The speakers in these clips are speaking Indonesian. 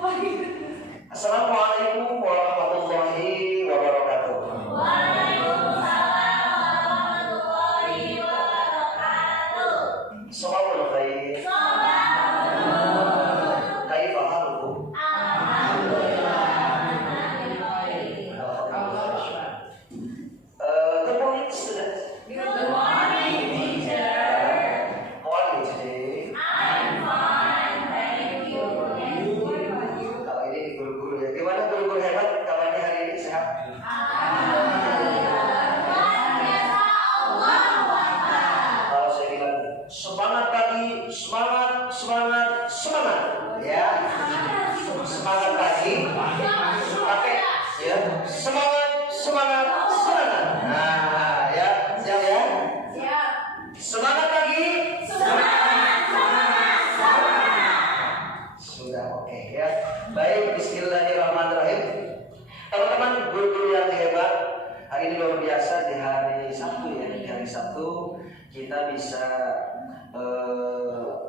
Assalamualaikum warahmatullahi wabarakatuh. Waalaikumsalam warahmatullahi wabarakatuh. Sabahul khair. Kaifa halukum? Alhamdulillah. Good morning, students. Good morning, teacher. How are you today? I'm fine, thank you. Kalau ini guru-guru ya. Gimana guru-guru hebat? Kabarnya hari ini sehat? Alhamdulillah. Luar biasa, Allahu Akbar. Kalau saya bilang semangat pagi, semangat, semangat, semangat. Ya, semangat pagi. Pakai ya, semangat, semangat, semangat. Nah, ya, siap ya. Siap. Semangat pagi. Semangat, semangat, semangat. Sudah oke ya. Baik, bismillahirrahmanirrahim. Teman-teman guru-guru yang hebat, hari ini luar biasa di hari Sabtu ya. Di hari Sabtu kita bisa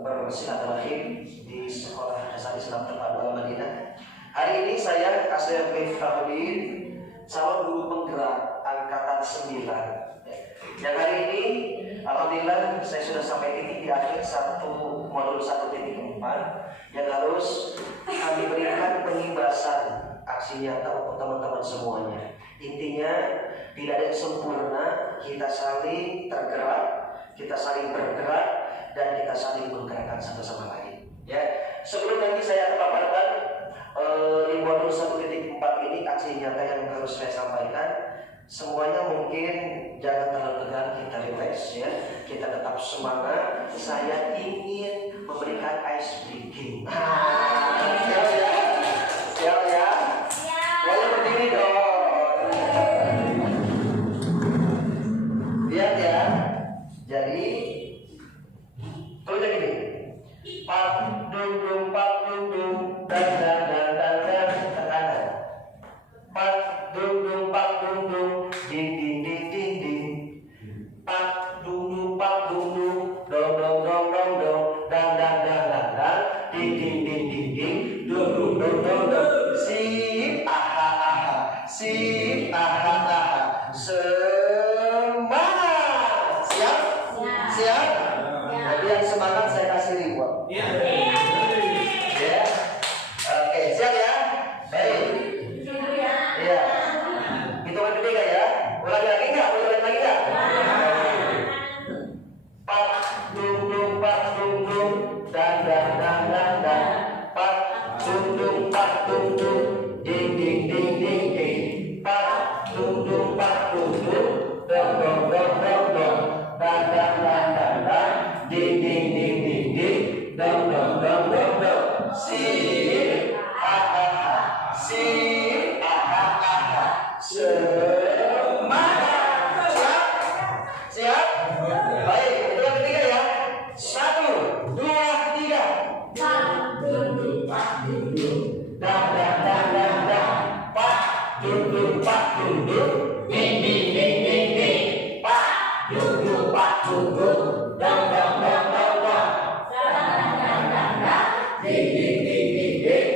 bersilaturahim di Sekolah Dasar Islam Terpadu Al-Madinah. Hari ini saya Asep Miftahudin, calon guru penggerak angkatan 9. Dan hari ini alhamdulillah saya sudah sampai titik di akhir modul 1.4 yang harus kami berikan pengibasan aksi nyata untuk teman-teman semuanya. Intinya tidak ada yang sempurna, kita saling tergerak, kita saling bergerak, dan kita saling menggerakkan satu sama lain. Ya, sebelum nanti saya paparkan di modul 1.4 ini aksi nyata yang harus saya sampaikan. Semuanya mungkin jangan terlalu tegang, kita relax ya, kita tetap semangat. Saya ingin memberikan ice breaking. Siap ya, siap ya. Boleh berdiri dong. Lihat ya. Jadi tulis gini. Pak dung dung dan tekanan. Pak dung dung ding ding ding ding ding. Pak dung dung dong dan ding ding ding ding ding dong. Sip aha aha, sip aha aha. Semangat. Siap? Siap? Jadi yang semangat saya kasih reward. Ya. Oke, siap ya? Baik. Iya. Hitungan ketiga ya. Ulangi lagi nggak? Ulangi lagi nggak? Pak dung dung dan Pak dung dung ding ding ding ding ding. Pak dung dung dong dan ding ding ding ding ding dong. Sip aha aha, sip aha aha. Semangat. Siap? Baik, itu yang ketiga ya. 1, 2, 3. Pak dung dung Dan Pak dung dung ding ding ding ding ding. Pak dung dung dong ding ding ding ding ding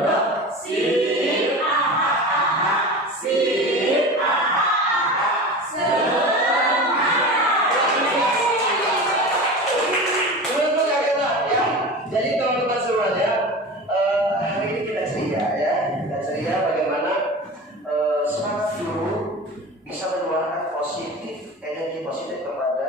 dong. Sip aha aha, sip aha aha, semangat. Tunggu ya. Jadi teman-teman semuanya, hari ini kita ceria ya. Kita ceria bagaimana semangat guru bisa menularkan energi positif kepada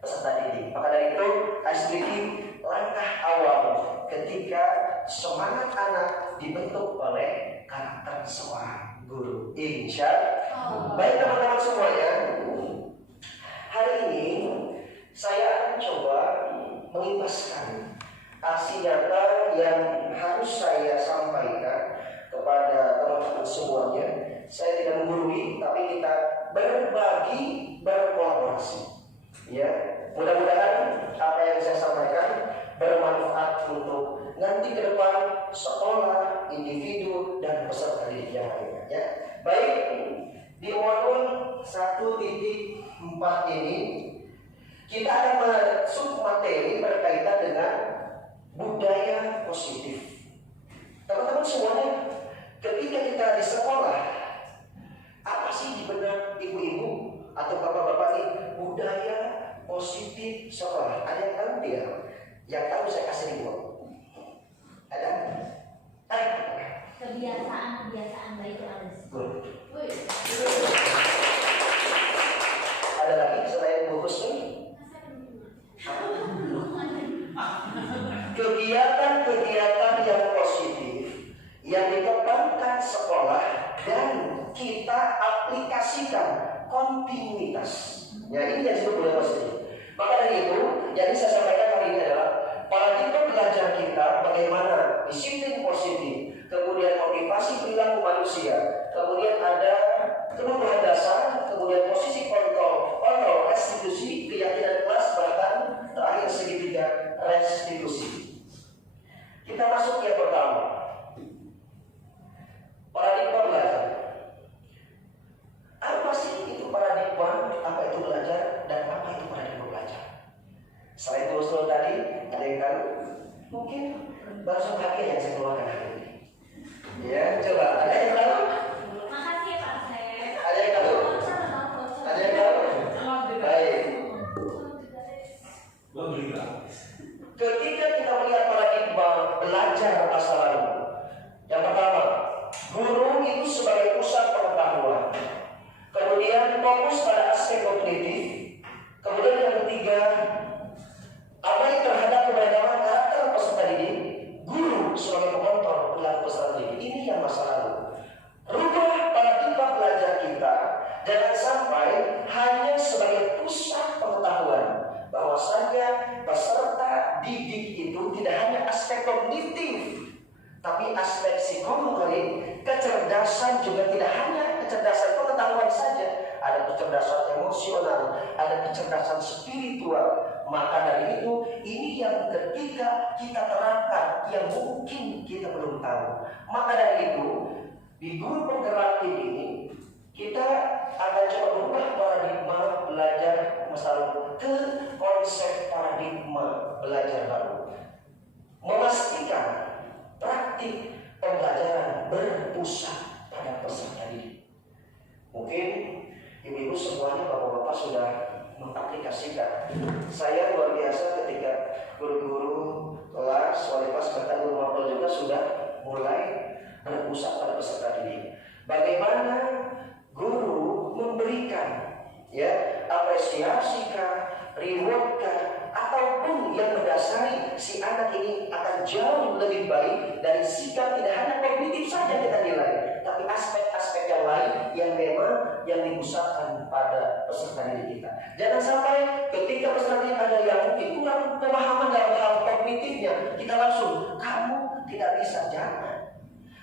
peserta didik. Maka dari itu, ice-breaking langkah awal ketika semangat anak dibentuk oleh karakter seorang guru. Insya Allah. Baik teman-teman semuanya, hari ini saya akan coba mengibaskan aksi nyata yang harus saya sampaikan kepada teman-teman semuanya. Saya tidak menggurui, tapi kita berbagi, berkolaborasi. Ya, mudah-mudahan apa yang saya sampaikan bermanfaat untuk nanti ke depan sekolah, individu, dan peserta didik yang lainnya. Ya. Baik, di modul 1.4 ini kita akan masuk materi berkaitan dengan budaya positif. positif sekolah. Ada yang tahu tidak? Yang tahu saya kasih reward. Ada? Tarik. Kebiasaan baik harus. Good. Wih. Ada lagi selain bungkus ini? Kegiatan-kegiatan yang positif yang dikembangkan sekolah dan kita aplikasikan kontinuitas. Ya, ini yang disebut budaya positif. Maka dari itu, yang saya sampaikan hari ini adalah paradigma belajar kita bagaimana disiplin positif, kemudian motivasi perilaku manusia, kemudian ada kebutuhan dasar, kemudian posisi kontrol restitusi, keyakinan kelas, bahkan terakhir segitiga restitusi. Kita masuk yang pertama, paradigma belajar. Apa sih itu paradigma? Apa itu belajar? Dan apa itu paradigma belajar? Selain usul tadi, ada yang tahu? Mungkin baru sebagian yang saya keluarkan hari ini. Ya, coba. Ada yang tahu? Makasih ya Pak Asep. Ada yang tahu? Ada yang tahu? Baik. Ketika kita melihat paradigma belajar masa lalu, yang pertama, guru itu sebagai pusat pengetahuan. Kemudian fokus pada aspek kognitif. Kemudian yang ketiga, abai terhadap keberagaman karakter peserta didik. Guru sebagai pengontrol perilaku peserta didik. Ini yang masa lalu. Rubah paradigma belajar kita. Jangan sampai hanya sebagai pusat pengetahuan. Bahwasanya peserta didik itu tidak hanya aspek kognitif, tapi aspek psikomotorik, kecerdasan juga tidak hanya kecerdasan pengetahuan saja, ada kecerdasan emosional, ada kecerdasan spiritual. Maka dari itu, ini yang ketika kita terapkan, yang mungkin kita belum tahu. Maka dari itu, di guru penggerak ini, kita akan coba berubah paradigma belajar masa lalu ke konsep paradigma belajar baru. Memastikan praktik pembelajaran berpusat pada peserta didik. Mungkin ibu-ibu semuanya, bapak-bapak sudah mengaplikasikan. Saya luar biasa ketika guru-guru kelas, wali kelas, bahkan guru mapel juga sudah mulai berpusat pada peserta didik. Bagaimana guru memberikan apresiasi kah, reward kah, ataupun yang mendasari si anak ini akan jauh lebih baik dari sikap tidak hanya kognitif saja kita nilai, tapi aspek-aspek yang lain yang memang yang dipusatkan pada peserta didik kita. Jangan sampai ketika peserta didik ada yang mungkin kurang pemahaman dalam hal kognitifnya, kita langsung kamu tidak bisa, jangan.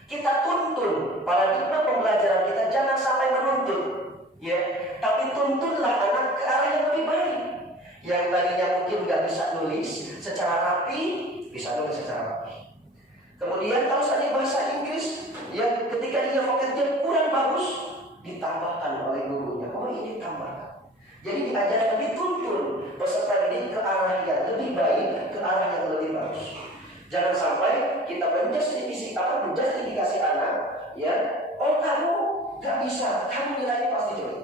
Kita tuntun paradigma pembelajaran kita, jangan sampai menuntut, ya, tapi tuntunlah anak ke arah yang lebih baik. Yang tadinya mungkin nggak bisa nulis secara rapi, bisa nulis secara rapi. Kemudian kalau seandainya bahasa Inggris, ya ketika dia vokabnya kurang bagus, ditambahkan oleh gurunya. Oh, ini tambahkan. Jadi diajarkan, dituntun peserta didik ke arah yang lebih baik, ke arah yang lebih bagus. Jangan sampai kita menjustifikasi anak, ya, oh kamu gak bisa, kamu nilainya pasti jelek.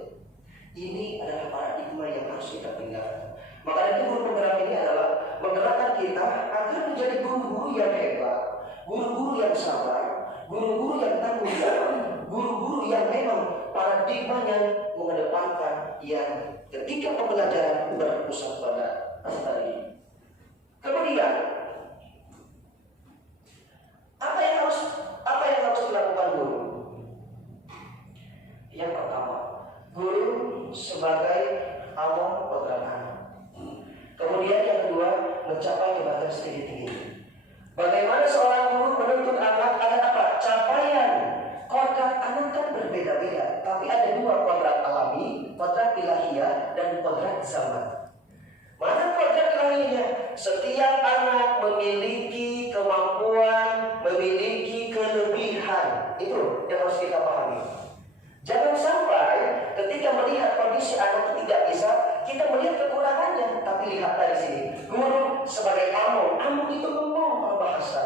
Ini adalah paradigma yang harus kita tinggalkan. Maka itu guru penggerak ini adalah menggerakkan kita agar menjadi guru-guru yang hebat, guru-guru yang sabar, guru-guru yang tanggung jawab, guru-guru yang memang paradigmanya mengedepankan yang ketika pembelajaran berpusat pada peserta didik. Kemudian apa yang harus dilakukan guru? Yang pertama, guru sebagai awam pergerakan. Kemudian yang kedua, mencapai jabatan setinggi-tingginya. Bagaimana seorang guru menuntun anak agar apa? Capaian. Kodrat anak kan berbeda-beda, tapi ada dua, kodrat alami, kodrat ilahiyah, dan kodrat zaman. Mana kodrat ilahiyahnya? Setiap anak memiliki kemampuan, memiliki kelebihan. Itu yang harus kita pahami. Jangan sampai ketika melihat kondisi anak itu tidak bisa, kita melihat kekurangannya. Tapi lihat dari sini, guru sebagai among itu ngomong kalau bahasa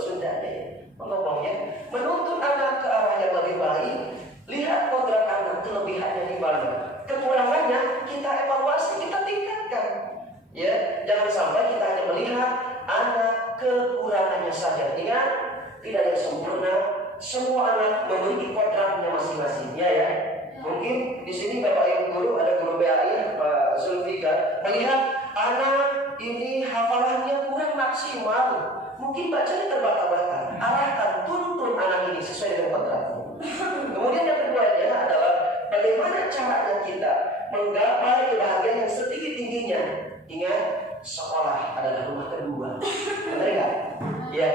Sunda deh, ngomongnya menuntun anak ke arah yang lebih baik. Lihat kodrat anak, kelebihannya di mana, kekurangannya kita evaluasi, kita tingkatkan. sampai kita hanya melihat anak kekurangannya saja. Ingat, tidak ada yang sempurna. Semua anak memiliki kodratnya masing-masing, ya. Mungkin di sini Bapak Ibu guru, ada guru BAI Pak Zulfikar, melihat anak ini hafalannya kurang maksimal, mungkin bacanya terbata-bata. Arahkan, tuntun anak ini sesuai dengan kodratnya. Kemudian yang keduanya adalah bagaimana caranya kita menggapai kebahagiaan yang setinggi-tingginya. Ingat, sekolah adalah rumah kedua. Benar nggak? Ya,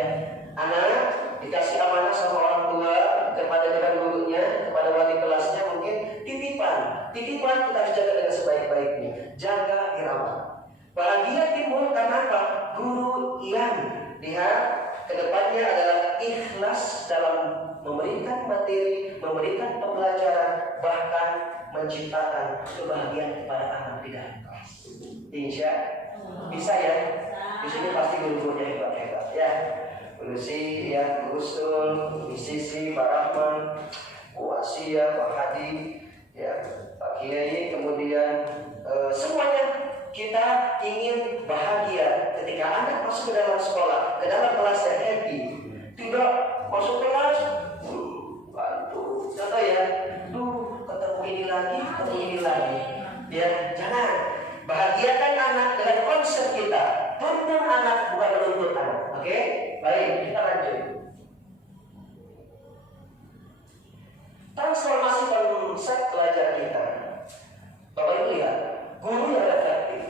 anak dikasih amanah sama orang tua, kepada dewan gurunya, kepada wali kelasnya, mungkin titipan kita harus jaga dengan sebaik-baiknya. Jaga irama. Bahagia timbul karena apa? Guru yang lihat kedepannya adalah ikhlas dalam memberikan materi, memberikan pembelajaran, bahkan menciptakan kebahagiaan kepada anak di dalam kelas. Insya bisa ya. Di sini pasti guru-gurunya hebat-hebat ya. Bu Lucy, ya, Bu Usul, Bu Sisi, Pak Rahman, Bu Asia, Pak Hadi, ya, Pak Kiai, kemudian semuanya kita ingin bahagia ketika anak masuk ke dalam sekolah, ke dalam kelas yang happy. Tidak masuk kelas, bantu, contoh ya, ketemu ini lagi, ya, jangan. Bahagiakan anak dengan konsep kita. Tuntun anak, bukan menuntut anak. Oke? Baik, kita lanjut. Transformasi konsep belajar kita. Bapak Ibu lihat, guru yang efektif,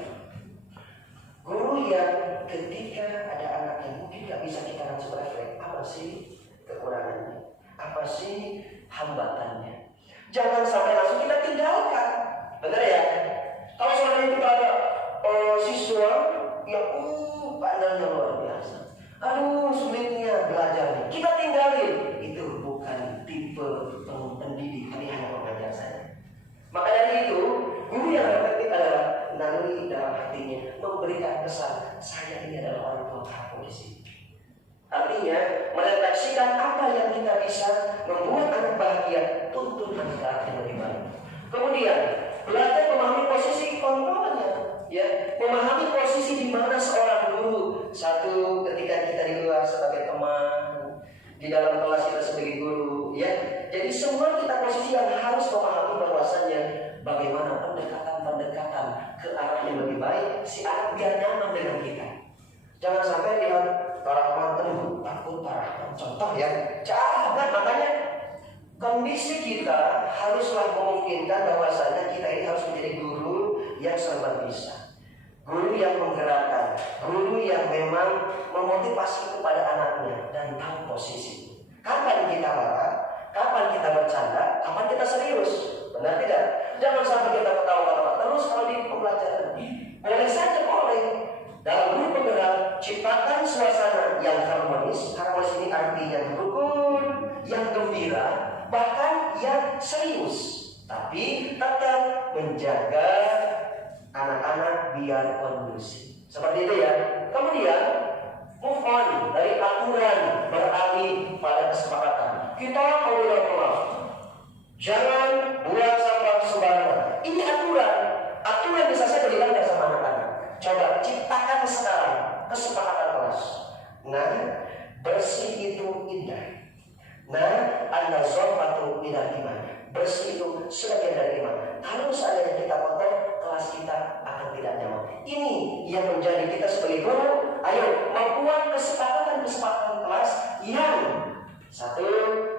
guru yang ketika ada anak yang mungkin gak bisa kita langsung refleks, apa sih kekurangannya, apa sih hambatannya. Jangan sampai langsung kita tinggalkan. Benar ya? Kalau selama itu ada siswa yang pandangnya luar biasa, sulitnya belajarnya, kita tinggalin, itu bukan tipe pendidik, ini hanya pengajar saja. Maka dari itu, guru yang efektif adalah naluri dalam hatinya, memberikan kesan, saya ini adalah orang tua polisi. Artinya, merefleksikan apa yang kita bisa membuat anak bahagia, tuntun anak ke arah yang lebih baik. Kemudian, belajar memahami posisi kontrolnya, ya, memahami posisi di mana seorang guru. Satu, ketika kita di luar sebagai teman, di dalam kelas kita sebagai guru, ya. Jadi semua kita posisi yang harus memahami bahwasannya bagaimana pendekatan ke arah yang lebih baik, si anak biar nyaman dengan kita. Jangan sampai lihat para mantan takut parah. Contoh ya, jangan, makanya kondisi kita haruslah memungkinkan bahwasanya kita ini harus menjadi guru yang serba bisa, guru yang menggerakkan, guru yang memang memotivasi kepada anaknya dan tahu posisi. Kapan kita marah, kapan kita bercanda, kapan kita serius, benar tidak? Jangan sampai kita ketawa-ketawa terus kalau di pembelajaran. Boleh saja boleh. Dalam guru penggerak, ciptakan suasana yang harmonis. Harmonis ini artinya rukun, yang gembira, bahkan yang serius, tapi tetap menjaga anak-anak biar kondusif. Seperti itu ya. Kemudian move on dari aturan, beralih pada kesepakatan. Kita kalau dalam kelas, jangan buang sampah sembarangan. Ini aturan bisa saja dilanggar sama anak-anak. Coba ciptakan sekarang kesepakatan kelas. Nah, bersih itu indah. Nah, an-nazafatu minal iman. Bersih itu sebagian dari iman. Kalau seandainya kita kotor, kelas kita akan tidak nyaman. Ini yang menjadi kita sebagai guru. Ayo membuat kesepakatan kelas yang satu,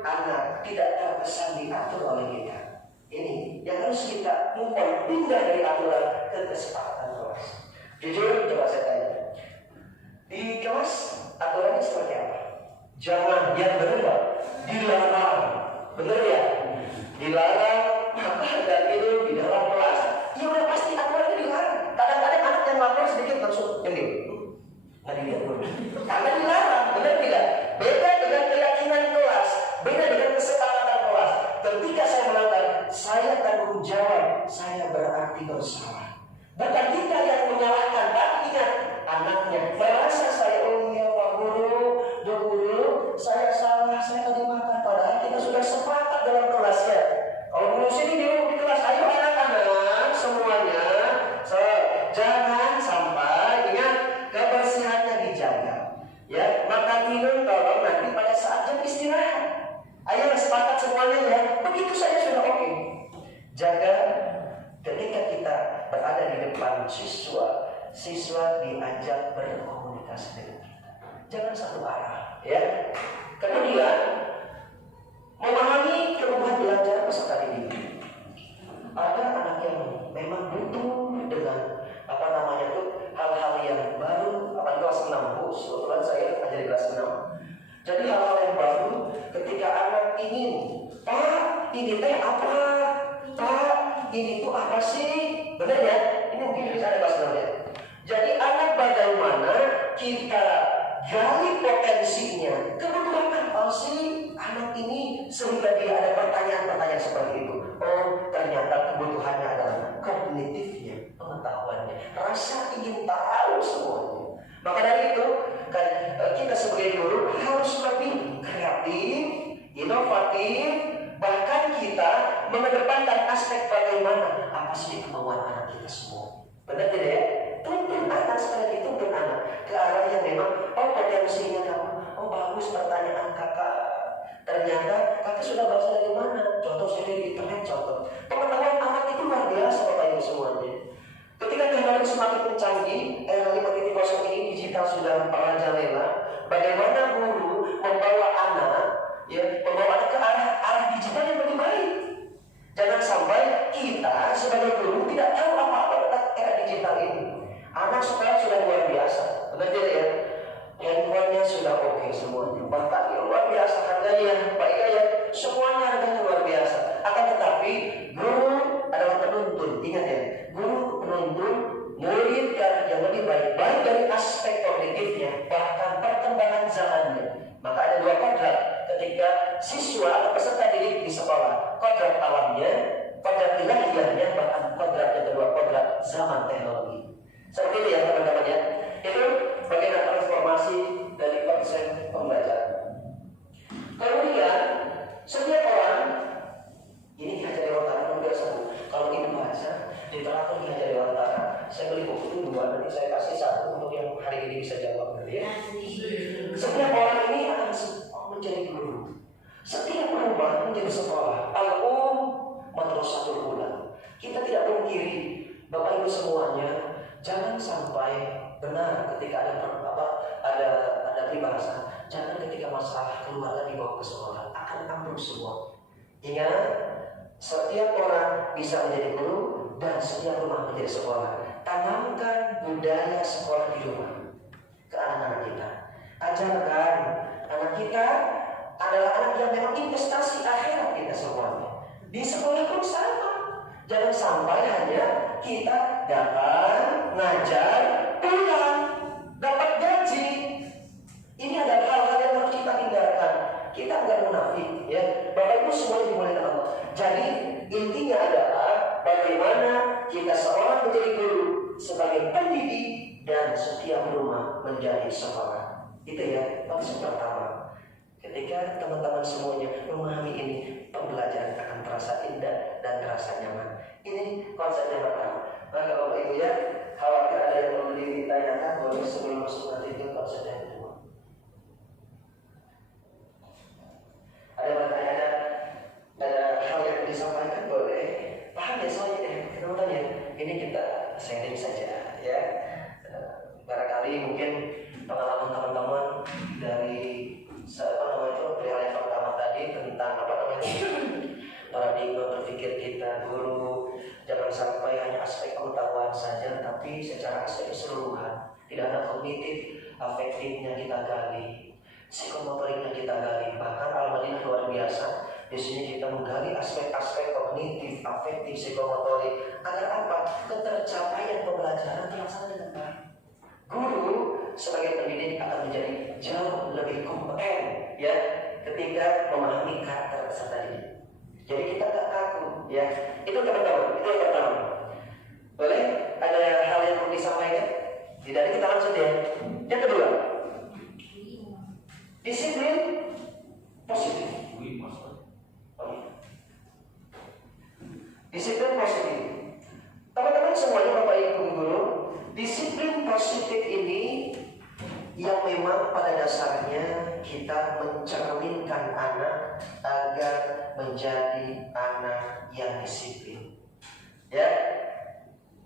anak tidak terkesan diatur oleh kita. Ini yang harus kita move-on, pindah dari aturan ke kesepakatan kelas. Jujur, coba saya tanya, di kelas aturannya seperti apa? Jangan, yang benar, dilarang, benar ya? Dilarang makan dan minum di dalam kelas. Ya udah pasti aturannya dilarang. Kadang-kadang anak yang lapar sedikit langsung nyemil. Nggak dilihat dulu. Karena dilarang, benar tidak? Beda dengan keyakinan kelas, beda dengan kesepakatan kelas. Ketika saya melanggar, saya tanggung jawab, saya berarti bersalah. Bukan kita yang menyalahkan, tapi ingat, anaknya merasa saya, oh iya Pak Guru, Bu Guru, saya salah, saya tadi makan. Padahal kita sudah sepakat dalam kelasnya. Kalau Bu sini di kelas, ayo anak-anak semuanya, jangan sampai ingat arah. Ya. Kemudian memahami kebutuhan belajar peserta didik. Ada anak yang memang butuh dengan hal-hal yang baru, apalagi kelas 6. Kebetulan saya ngajar di kelas 6. Jadi hal-hal yang baru ketika anak ingin, Pak, ini teh apa? Pak, ini tuh apa sih? Benar ya? Ini mungkin bisa ada kelas 6 ya. Jadi anak bagaimana kita gali potensinya, kebutuhan apa sih anak ini sehingga dia ada pertanyaan-pertanyaan seperti itu. Oh, ternyata kebutuhannya adalah kognitifnya, pengetahuannya, rasa ingin tahu semuanya. Maka dari itu kan, kita sebagai guru harus lebih kreatif, inovatif, bahkan kita mengedepankan aspek bagaimana apa sih kemauan anak kita semua. Benar tidak ya? Tuntun anak, sekali lagi tuntun anak ke arah yang memang, oh potensinya kamu, oh bagus pertanyaan kakak. Ternyata kakak sudah baca dari mana? Contoh saya di internet, contoh. Pengetahuan anak itu luar biasa Bapak Ibu semuanya. Ketika teknologi semakin canggih, era 5.0 ini digital sudah merajalela. Bagaimana guru membawa anak ke arah digital yang lebih baik. Jangan sampai kita sebagai guru tidak tahu apa-apa tentang era digital ini. Anak sekarang sudah luar biasa, benar tidak ya? Handphonenya sudah oke semuanya, bahkan luar biasa harganya, baik ya, semuanya harganya luar biasa. Akan tetapi guru adalah penuntun, ingat ya, guru penuntun murid yang lebih baik dari aspek kognitifnya, bahkan perkembangan zamannya. Maka ada dua kodrat ketika siswa atau peserta didik di sekolah, kodrat alamnya, kodrat ilahiyahnya, bahkan kodrat yang kedua, kodrat zaman teknologi. Seperti itu ya teman-teman ya. Itu bagian transformasi dari konsep pembelajaran. Kemudian setiap orang ini diajar lewat nomor 1. Kalau ini baca literatur diajar lewat antara. Saya beli buku itu 2, nanti saya kasih 1 untuk yang hari ini bisa jawab ya. Setiap orang ini akan menjadi guru. Setiap rumah menjadi sekolah. Madrasatul ula. Kita tidak pungkiri Bapak Ibu semuanya, jangan sampai benar ketika ada peribahasa, jangan ketika masalah keluarga dibawa ke sekolah akan ambruk semua. Ingat, setiap orang bisa menjadi guru dan setiap rumah menjadi sekolah. Tanamkan budaya sekolah di rumah ke anak-anak kita. Ajarkan anak kita adalah anak yang memang investasi akhirat kita semuanya. Di sekolah pun sama. Jangan sampai hanya kita datang, ngajar, pulang, dapat gaji. Ini adalah hal-hal yang harus kita hindarkan. Kita nggak munafik, ya. Bapak Ibu semuanya dimuliakan Allah. Jadi intinya adalah bagaimana kita seorang menjadi guru sebagai pendidik dan setiap rumah menjadi sekolah. Itu ya konsep pertama. Ketika teman-teman semuanya memahami ini, pembelajaran akan terasa indah dan terasa nyaman. Ini konsep yang pertama. Maka Bapak Ibu ya, khawatir ada yang perlu ditanyakan, boleh sebelum masuk nanti itu konsep yang kedua. Ada pertanyaan, ada hal yang disampaikan, boleh. Paham ya soalnya deh, teman-teman ya. Ini kita sharing saja ya. Barangkali mungkin pengalaman teman-teman dari perihal yang pertama tadi tentang paradigma berpikir kita guru, jangan sampai hanya aspek pengetahuan saja, tapi secara aspek keseluruhan. Tidak ada kognitif, afektifnya kita gali, psikomotoriknya kita gali. Bahkan Al-Madinah luar biasa. Di sini kita menggali aspek-aspek kognitif, afektif, psikomotorik agar apa? Ketercapaian pembelajaran terlaksana dengan baik. Guru sebagai pendidik akan menjadi jauh lebih kompeten ya ketika memahami karakter peserta didik. Jadi kita tak kaku ya. Itu teman-teman, itu yang pertama. Boleh? Ada hal yang perlu disampaikan? Tidak, kita langsung ya. Yang kedua, disiplin positif. Disiplin positif. Teman-teman semuanya, Bapak Ibu guru, disiplin positif ini yang memang pada dasarnya kita mencerminkan anak agar menjadi anak yang disiplin. Ya,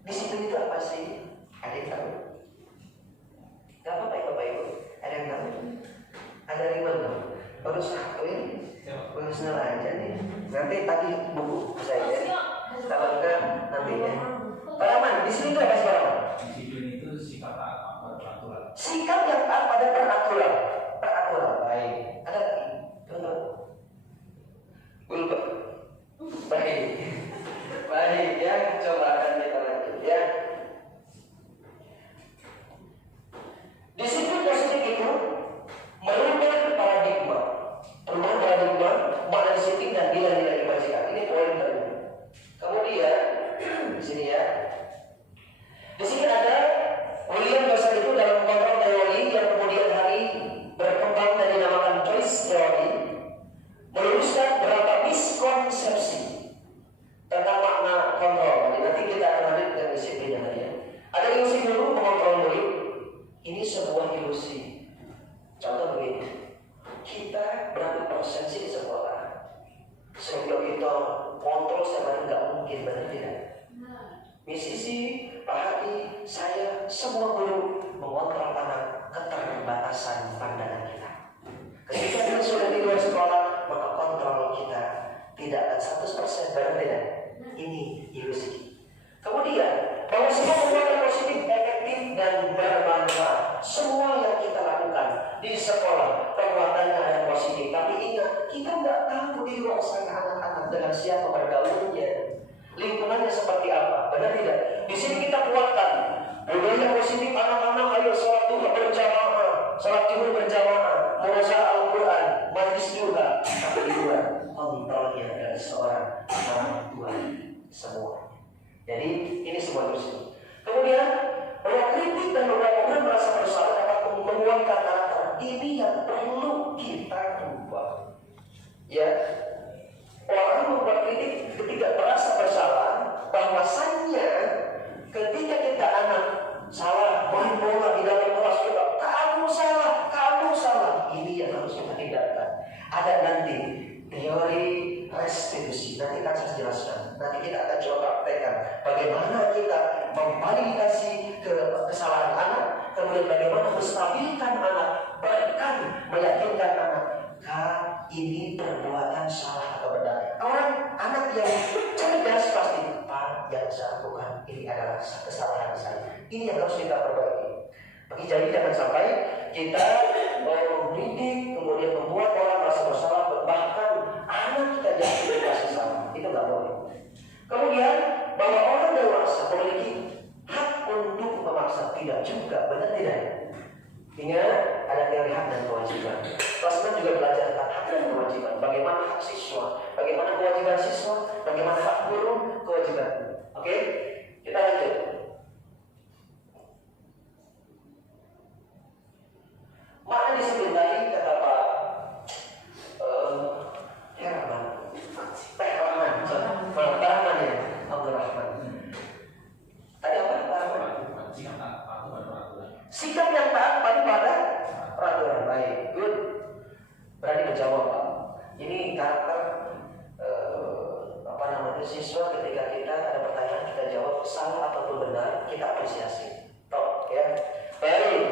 disiplin itu apa sih? Ada yang tahu? Gak apa-apa ya Bapak Ibu. Ada yang tahu? Nanti tagih buku saya ya. Kalau enggak nanti ya. Pak Rahman, di sini itu apa sih Pak Rahman? Disiplin itu sikap taat pada peraturan. Sikap yang taat pada peraturan. Peraturan, baik. Ada lagi? Teman-teman? Belum. Baik. Baik ya, coba akan kita lanjut ya. Disiplin positif itu merubah paradigma. Perubahan paradigma, makna disiplin dan nilai-nilai kebajikan. Ini poin kedua. Kemudian di sini ya. Di sini ada William Gibson itu dalam kontrol teori yang kemudian hari berkembang dan dinamakan choice theory, meluruskan beberapa miskonsepsi tentang makna kontrol. Jadi nanti kita akan lanjut dengan disiplinnya tadi ya. Ada ilusi guru mengontrol murid. Ini sebuah ilusi. Contoh begini, kita berapa persen sih di sekolah? Sebelum kita kontrol sebenarnya nggak mungkin, benar tidak? Misisi, Pak Hadi, saya, semua guru mengontrol anak keterbatasan pandangan kita. Ketika kita sudah di luar sekolah, maka kontrol kita tidak akan 100%, benar tidak? Ini ilusi. Kemudian, bahwa semua perbuatan positif, efektif, dan bermanfaat. Semua yang kita lakukan di sekolah, perbuatannya ada positif. Tapi ingat, kita nggak tahu di luar sana anak-anak dengan siapa bergaulnya, lingkungannya seperti apa, benar tidak? Di sini kita kuatkan budaya positif anak-anak. Ayo sholat duha berjamaah, sholat zuhur berjamaah, membaca Al-Quran, majlis duha. Tapi di luar kontrolnya dari seorang orang tua semua. Jadi ini semua ilusi. Kemudian bahwa kritik dan beberapa orang merasa bersalah dapat menguatkan karakter. Ini yang perlu kita ubah. Ya, orang membuat kritik ketika merasa bersalah, bahwasannya ketika kita anak salah main bola di dalam kelas kita, kamu salah. Ini yang harus kita hindarkan. Ada nanti teori restitusi, nanti akan saya jelaskan. Nanti kita akan coba praktekkan bagaimana kita memvalidasi kesalahan anak, kemudian bagaimana menstabilkan anak, bahkan meyakinkan anak, ini perbuatan salah atau benar. Orang anak yang cerdas pasti, Pak, yang saya lakukan ini adalah kesalahan saya. Ini yang harus kita perbaiki. Jadi jangan sampai kita mendidik, kemudian membuat orang merasa bersalah, bahkan anak kita jatuh di kasih salah. Itu nggak boleh. Kemudian bahwa orang dewasa memiliki hak untuk memaksa, tidak juga, benar tidak? Ingat, ada teori hak dan kewajiban. Kelas 6 juga belajar tentang hak dan kewajiban. Bagaimana hak siswa, bagaimana kewajiban siswa, bagaimana hak guru, kewajiban. Oke, kita lanjut. Makna disiplin tadi kata Pak Rahman ya, Abdul Rahman. Tadi apa Pak Rahman? Sikap yang taat pada peraturan. Baik, good. Berani menjawab Pak. Ini karakter siswa ketika kita ada pertanyaan kita jawab salah ataupun benar, kita apresiasi. Top ya. Baik.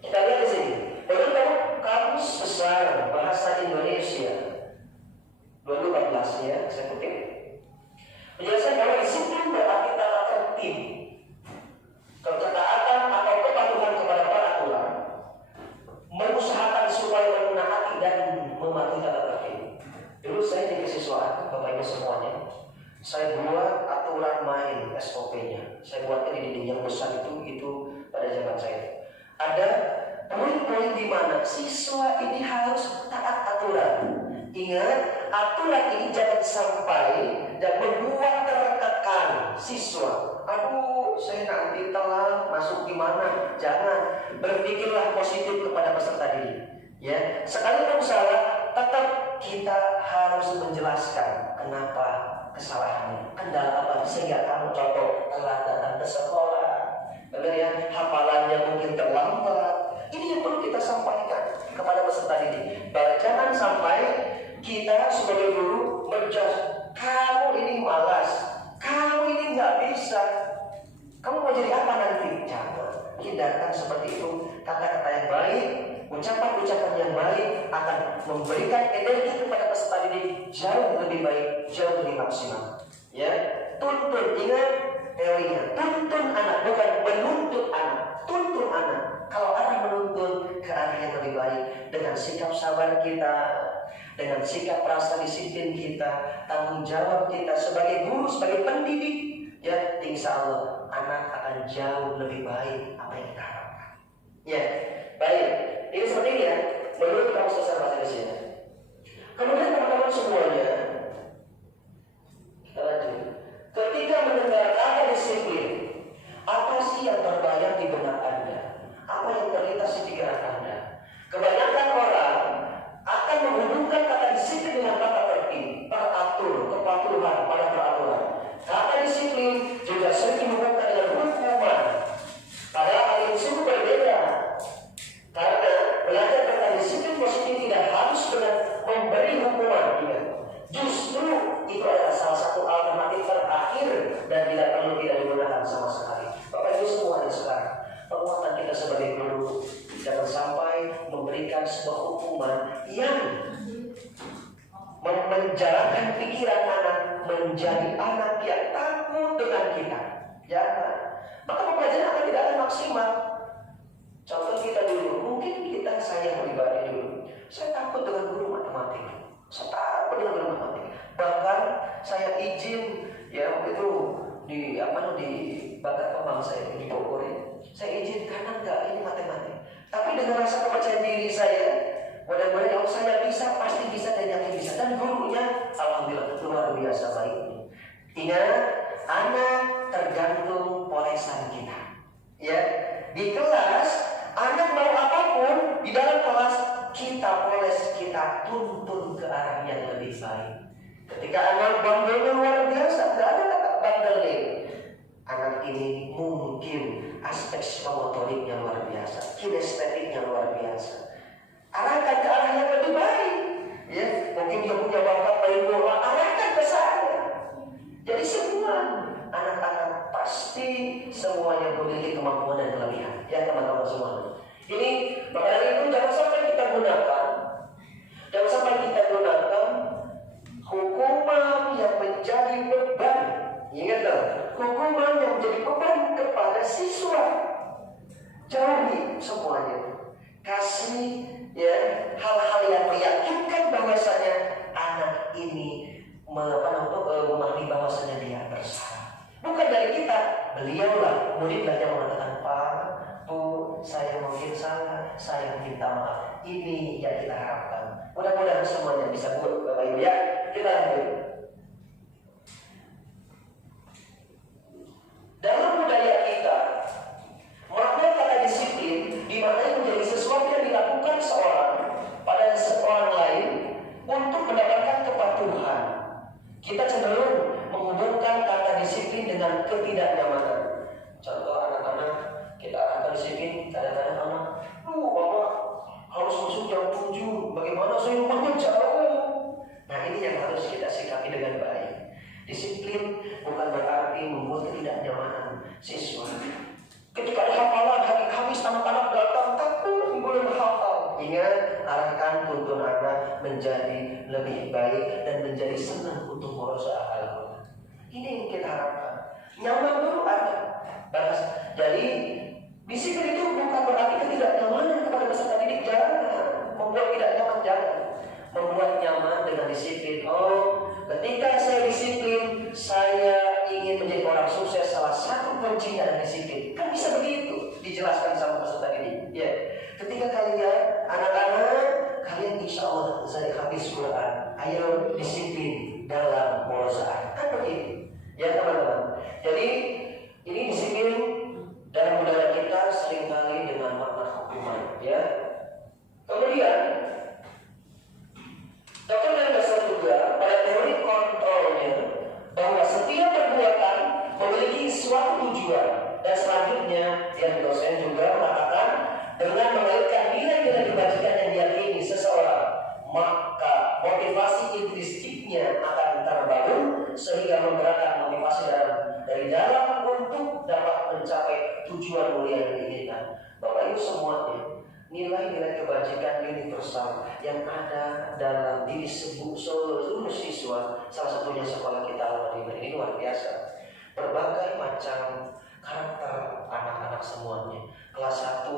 Kita lihat di sini. Bagaimana kamus besar bahasa Indonesia 2014 ya, saya kutip. Menjelaskan bahwa disiplin berarti tata tertib, ketaatan atau kepatuhan kepada peraturan, mengusahakan supaya menaati dan mematuhi tata tertib. Dulu saya di kesiswaan, Bapak Ibu semuanya, saya buat aturan main SOP-nya. Saya buatnya di dinding yang besar itu pada zaman saya. Ada poin-poin di mana siswa ini harus taat aturan. Ingat, aturan ini jangan sampai dan membuat tertekan siswa. Aduh, saya nanti telat masuk gimana? Jangan. Berpikirlah positif kepada peserta didik. Ya, sekalipun salah, tetap kita harus menjelaskan kenapa kesalahannya, kendala apa sehingga kamu contoh telat datang ke sekolah, benar ya, hafalannya mungkin terlambat. Ini yang perlu kita sampaikan kepada peserta didik. Jangan sampai kita sebagai guru menjudge, kamu ini malas, kamu ini nggak bisa, kamu mau jadi apa nanti? Jangan. Hindarkan seperti itu. Kata-kata yang baik, ucapan-ucapan yang baik akan memberikan energi kepada peserta didik jauh lebih baik, jauh lebih maksimal. Ya, tuntun, ingat teorinya, tuntun anak, bukan menuntut anak, tuntun anak. Kalau anak menuntun ke arah yang lebih baik dengan sikap sabar kita, dengan sikap rasa disiplin kita, tanggung jawab kita sebagai guru, sebagai pendidik, ya, insya Allah anak akan jauh lebih baik apa yang kita harapkan. Ya, baik. Ini seperti ini ya. Menurut kamu selesai bahasa Indonesia. Kemudian teman-teman semuanya, kita lanjut. Ketika mendengar kata disiplin, apa sih yang terbayang di benak Anda? Apa yang terlintas di pikiran Anda? Kebanyakan orang akan menghubungkan kata disiplin dengan kata tertib, teratur, kepatuhan pada peraturan. Kata disiplin juga sering dihubungkan dengan hukuman. Padahal hal ini sungguh berbeda. Karena belajar kata disiplin positif tidak harus dengan memberi hukuman. Ya. Justru itu adalah salah satu alternatif terakhir dan tidak digunakan sama sekali. Bapak Ibu semua yang sekarang, penguatan kita sebagai guru jangan sampai memberikan sebuah hukuman yang menjarakan pikiran anak menjadi anak yang takut dengan kita. Ya, maka pembelajaran akan tidak akan maksimal. Contoh kita dulu, mungkin saya pribadi dulu, saya takut dengan guru matematik. Saya takut dengan guru matematik. Bahkan saya izin, ya waktu itu di Bakar Kembang saya di Bogor ya. Saya izin karena enggak ini matematik. Tapi dengan rasa kepercayaan diri saya, mudah-mudahan kalau saya bisa, pasti bisa dan yakin bisa. Dan gurunya, alhamdulillah luar biasa baiknya. Ingat, anak tergantung polesan kita. Ya, di kelas, anak mau apapun di dalam kelas kita poles, kita tuntun ke arah yang lebih baik. Ketika anak bandelnya luar biasa, tidak ada kata bandelnya. Anak ini mungkin aspek psikomotoriknya luar biasa, kinestetiknya luar biasa. Arahkan ke arah yang lebih baik. Ya, mungkin dia punya bakat main bola, arahkan ke sana. Jadi semua anak-anak pasti semuanya memiliki kemampuan dan kelebihan. Ya teman-teman semua. Ini maka itu jangan sampai kita gunakan, hukuman yang menjadi beban. Ingat dong, hukuman yang menjadi beban kepada siswa. Jauhi semuanya. Kasih ya hal-hal yang meyakinkan bahwasanya anak ini memahami bahwasanya dia bersalah. Bukan dari kita, beliaulah muridlah yang mengatakan, Pak, Bu, saya mungkin salah, saya minta maaf. Ini yang kita harapkan. Mudah-mudahan semuanya bisa buat Bapak Ibu ya. Kita lanjut. Dalam budaya kita, makna kata disiplin dimaknai menjadi sesuatu yang dilakukan seorang pada seorang lain untuk mendapatkan kepatuhan. Kita cenderung menghubungkan kata disiplin dengan ketidaknyamanan. Contoh anak-anak, kita akan disiplin, kadang-kadang anak, Bapak harus masuk jam 7, bagaimana saya rumahnya jauh. Nah ini yang harus kita sikapi dengan baik. Disiplin bukan berarti membuat ketidaknyamanan siswa. Ketika ada hafalan hari Kamis anak-anak datang takut boleh menghafal. Ingat, arahkan tuntun anak menjadi lebih baik dan menjadi senang untuk murojaah Al-Quran. Ini yang kita harapkan. Nyaman dulu anak. Jadi disiplin itu bukan berarti ketidaknyamanan kepada peserta didik. Jangan membuat tidak nyaman, jangan. Membuat nyaman dengan disiplin. Oh, ketika saya disiplin, saya ingin menjadi orang sukses. Salah satu kuncinya adalah disiplin. Kan bisa begitu dijelaskan sama peserta didik. Ya, ketika kalian anak-anak, kalian insya Allah saya habis Quran. Ayo disiplin dalam murojaah. Kan begitu. Ya teman-teman. Jadi ini disiplin dalam budaya kita seringkali dengan makna hukuman. Ya. Kemudian Dr. Mendelssohn juga pada teori kontrolnya bahwa setiap perbuatan memiliki suatu tujuan, dan selanjutnya yang dosen juga mengatakan dengan mengaitkan nilai-nilai kebajikan yang diyakini seseorang, maka motivasi intrinstiknya akan terbangun sehingga menggerakkan motivasi dari dalam nilai-nilai kebajikan universal yang ada dalam diri seluruh siswa, salah satunya sekolah kita Al-Madinah ini luar biasa. Berbagai macam karakter anak-anak semuanya. Kelas 1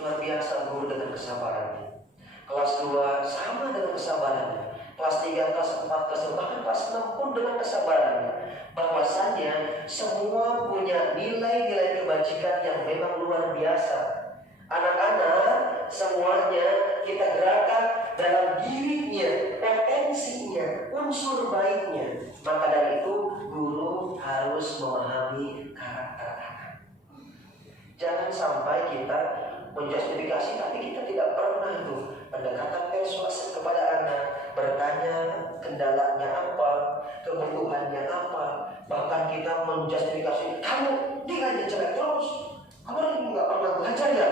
luar biasa guru dengan kesabarannya. Kelas 2 sama dengan kesabarannya. Kelas 3, kelas 4, kelas 5, bahkan kelas 6 pun dengan kesabarannya. Bahwasannya semua punya nilai-nilai kebajikan yang memang luar biasa. Anak-anak semuanya kita gerakan dalam dirinya, potensinya, unsur baiknya. Maka dari itu guru harus memahami karakter anak. Jangan sampai kita menjustifikasi tapi kita tidak pernah itu pendekatan persuasif kepada anak, bertanya kendalanya apa, kebutuhannya apa. Bahkan kita menjustifikasi, kamu nilainya jelek terus, kamu nggak pernah belajar ya.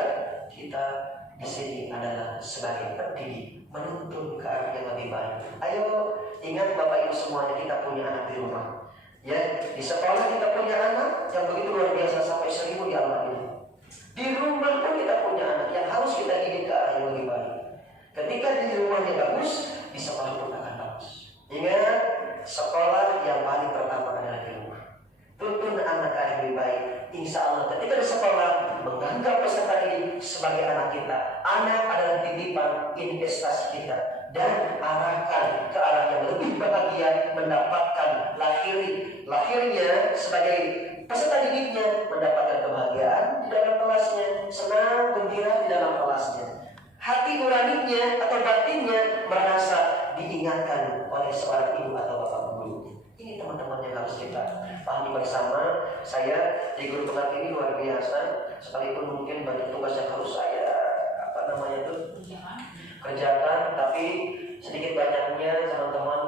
Kita di sini adalah sebagai pendidik menuntun ke arah yang lebih baik. Ayo ingat Bapak Ibu semuanya, kita punya anak di rumah. Ya, di sekolah kita punya anak yang begitu luar biasa sampai 1000 di Al-Madinah. Di rumah pun kita punya anak yang harus kita didik ke arah yang lebih baik. Ketika di rumahnya bagus, di sekolah pun akan bagus. Ingat, sekolah yang paling pertama adalah di rumah. Tuntun anak yang lebih baik. Insya Allah ketika di sekolah menganggap peserta didik sebagai anak kita. Anak adalah titipan investasi kita, dan arahkan ke arah yang lebih bahagia, mendapatkan lahirnya sebagai peserta didiknya, mendapatkan kebahagiaan di dalam kelasnya, senang gembira di dalam kelasnya. Hati nuraninya atau batinnya merasa diingatkan oleh seorang ibu atau bapak gurunya. Ini teman-teman yang harus kita pahami bersama. Saya di guru pengajar ini luar biasa, sekalipun mungkin banyak tugas yang harus saya kerjakan, tapi sedikit banyaknya teman-teman,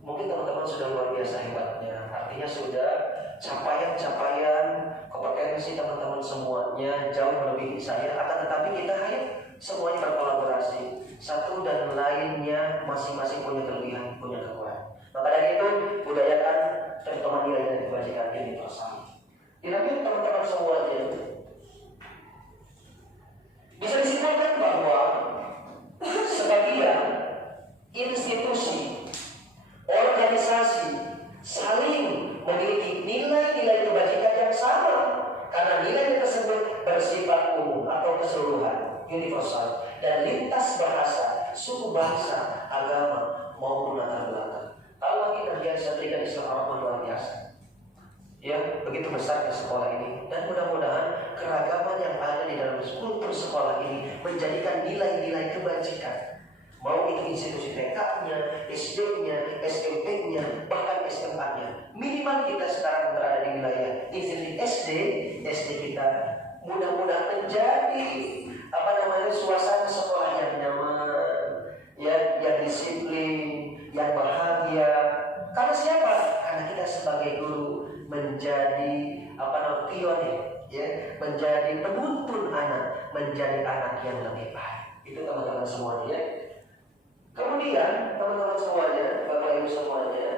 mungkin teman-teman sudah luar biasa hebatnya. Artinya sudah capaian-capaian kompetensi teman-teman semuanya jauh melebihi saya. Akan tetapi kita ayo semuanya berkolaborasi, satu dan lainnya masing-masing punya kelebihan, punya kekuatan. Maka dari itu budayakan terutama nilai dan kebajikan universal. Dilakukan teman-teman semuanya. Bisa disimpulkan bahwa sebagian institusi, organisasi saling memiliki nilai-nilai kebajikan yang sama karena nilai tersebut bersifat umum atau keseluruhan, universal, dan lintas bahasa, suku bangsa, agama maupun latar belakang. Kalau lagi kerjaan Sentrikan Islam Ar-Rahman luar biasa. Ya, begitu besar di sekolah ini, dan mudah-mudahan keragaman yang ada di dalam kultur sekolah ini menjadikan nilai-nilai kebajikan. Mau itu institusi TK-nya, SD-nya, SMP-nya, bahkan SMA-nya. Minimal kita sekarang berada di wilayah institusi SD kita mudah-mudahan menjadi suasana sekolah yang nyaman, ya, yang disiplin, yang bahagia. Karena siapa? Karena kita sebagai guru menjadi pionir, ya, menjadi penuntun anak, menjadi anak yang lebih baik. Itu teman-teman semuanya, ya. Kemudian teman-teman semuanya, Bapak Ibu semuanya,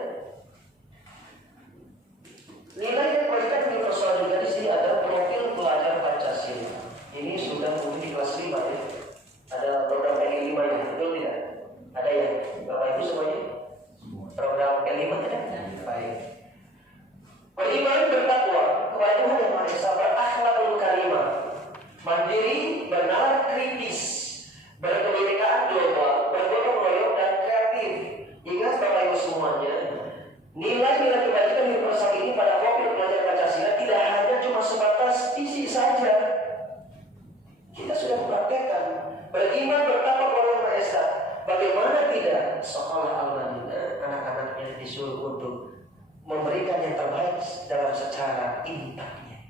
nilai dan kebajikan universal juga di sini ada profil pelajar Pancasila. Ini sudah mungkin di kelas 5, ya. Ada program L5 ya, betul tidak? Ada ya, Bapak Ibu semuanya? Program L5 tidak? Baik. Beriman bertakwa kepada Tuhan Yang Maha Esa, berakhlakul karimah, mandiri, bernalar kritis, berkebinekaan global, bergotong royong dan kreatif. Ingat Bapak Ibu semuanya, nilai-nilai kebajikan universal ini pada profil pelajar Pancasila tidak hanya cuma sebatas visi saja. Kita sudah mempraktekkan beriman bertakwa kepada Yang Maha Esa. Bagaimana tidak sekolah Al-Madinah anak-anaknya disuruh untuk memberikan yang terbaik dalam secara impaknya,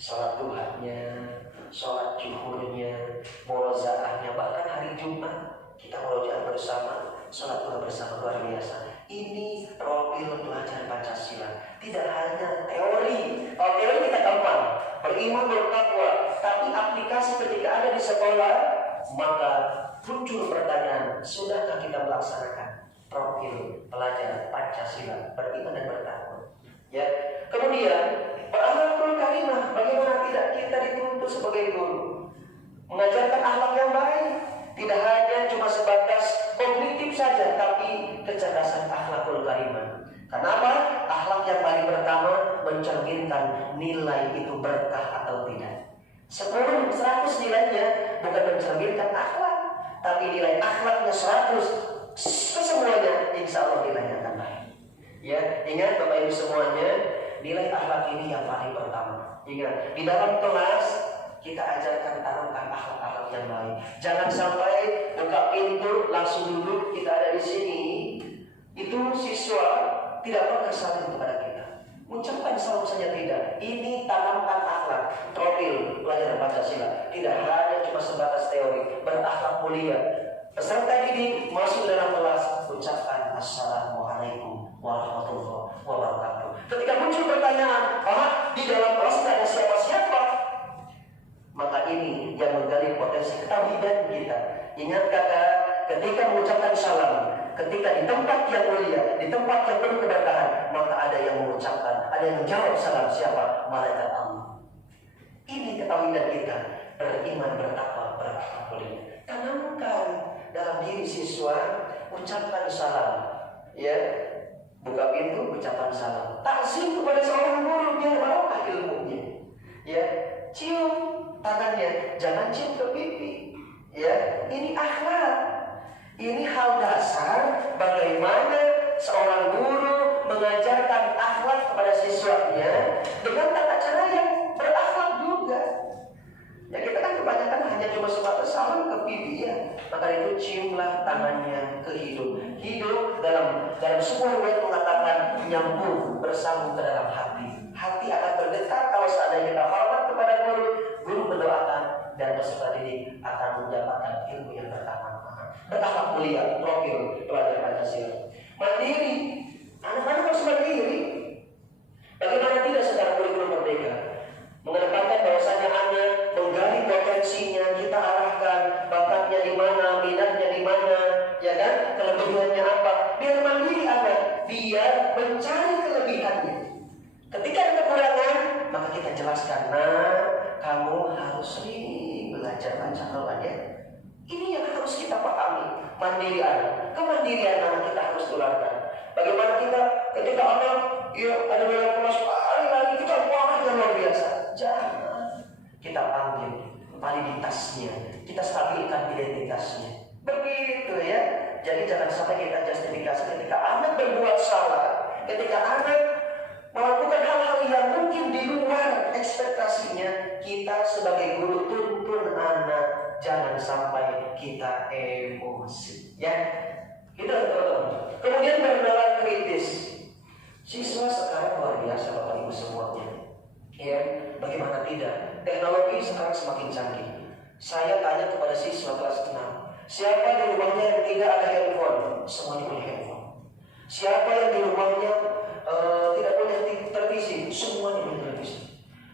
sholat duhanya, sholat zuhurnya, murojaahnya, bahkan hari Jumat kita murojaah bersama, sholat duha bersama, luar biasa. Ini profil pelajar Pancasila, tidak hanya teori. Kalau teori kita gampang, beriman bertakwa, tapi aplikasi ketika ada di sekolah, maka muncul pertanyaan, sudahkah kita melaksanakan profil pelajar Pancasila, beriman dan bertakwa? Ya. Kemudian berakhlakul karimah, bagaimana tidak kita dituntut sebagai guru mengajarkan akhlak yang baik. kecerdasan akhlakul karimah. Kenapa? Akhlak yang paling pertama mencerminkan nilai itu berkah atau tidak. 10, 100 nilainya bukan mencerminkan akhlak, tapi nilai akhlaknya 100, kesemuanya insya Allah nilainya akan baik. Ya, ingat Bapak Ibu semuanya, nilai akhlak ini yang paling pertama. Ingat, di dalam kelas kita ajarkan tanamkan akhlak-akhlak yang baik. Jangan sampai buka pintu langsung duduk kita ada di sini, itu siswa tidak pernah saling kepada kita. Ucapkan salam saja tidak. Ini tanamkan akhlak. Profil pelajaran Pancasila. Tidak hanya cuma sebatas teori, berakhlak mulia. Peserta didik masuk dalam kelas, ucapkan assalamualaikum warahmatullahi wabarakatuh. Ketika muncul pertanyaan, di dalam kelas tidak ada siapa-siapa, maka ini yang menggali potensi ketauhidan kita. Ingat kakak, ketika mengucapkan salam, ketika di tempat yang mulia, di tempat yang penuh keberkahan, maka ada yang mengucapkan, ada yang menjawab salam. Siapa? Malaikat Allah. Ini ketauhidan kita, beriman, bertakwa, berakhlak mulia. Tanamkan dalam diri siswa, ucapkan salam. Ya, buka pintu, ucapkan salam. Takzim kepada seorang guru, biar barokah ilmunya. Ya, cium tangannya, jangan cium ke pipi. Ya, ini akhlak. Ini hal dasar bagaimana seorang guru mengajarkan akhlak kepada siswanya dengan tata cara yang berakhlak juga. Ya, kita kan kebanyakan hanya cuma sebatas salam ke pipi ya. Maka itu ciumlah tangannya ke hidung. Hidung dalam sebuah riwayat mengatakan nyambung bersambung ke dalam hati. Hati akan bergetar kalau seandainya kita hormat kepada guru. Guru mendoakan dan peserta didik akan mendapatkan ilmu yang bermanfaat. Berakhlak mulia, profil pelajar Pancasila. Mandiri, anak-anak harus mandiri. Bagaimana tidak secara kurikulum merdeka? Mengedepankan bahwasanya anak menggali potensinya, kita arahkan bakatnya di mana, minatnya di mana, ya kan? Kelebihannya apa? Biar mandiri anak, biar mencari kelebihannya. Ketika ada kekurangan, maka kita jelaskan, kamu harus sering belajar baca Quran ya. Ini yang harus kita pahami. Mandiri anak, kemandirian anak kita harus tularkan. Bagaimana kita ketika anak ada dalam kelas lari kita marahnya luar biasa. Jangan. Kita panggil validitasnya, kita stabilkan identitasnya. Begitu ya. Jadi jangan sampai kita justifikasi ketika anak berbuat salah, ketika anak melakukan hal-hal yang mungkin di luar ekspektasinya, kita sebagai guru tuntun anak jangan sampai kita emosi. Ya, kita kemudian bernalar kritis. Siswa sekarang luar biasa Bapak Ibu semuanya. Ya, bagaimana tidak? Teknologi sekarang semakin canggih. Saya tanya kepada siswa kelas 6, siapa di rumahnya yang tidak ada handphone? Semuanya punya handphone. Siapa yang di rumahnya tidak punya televisi? Semuanya punya televisi.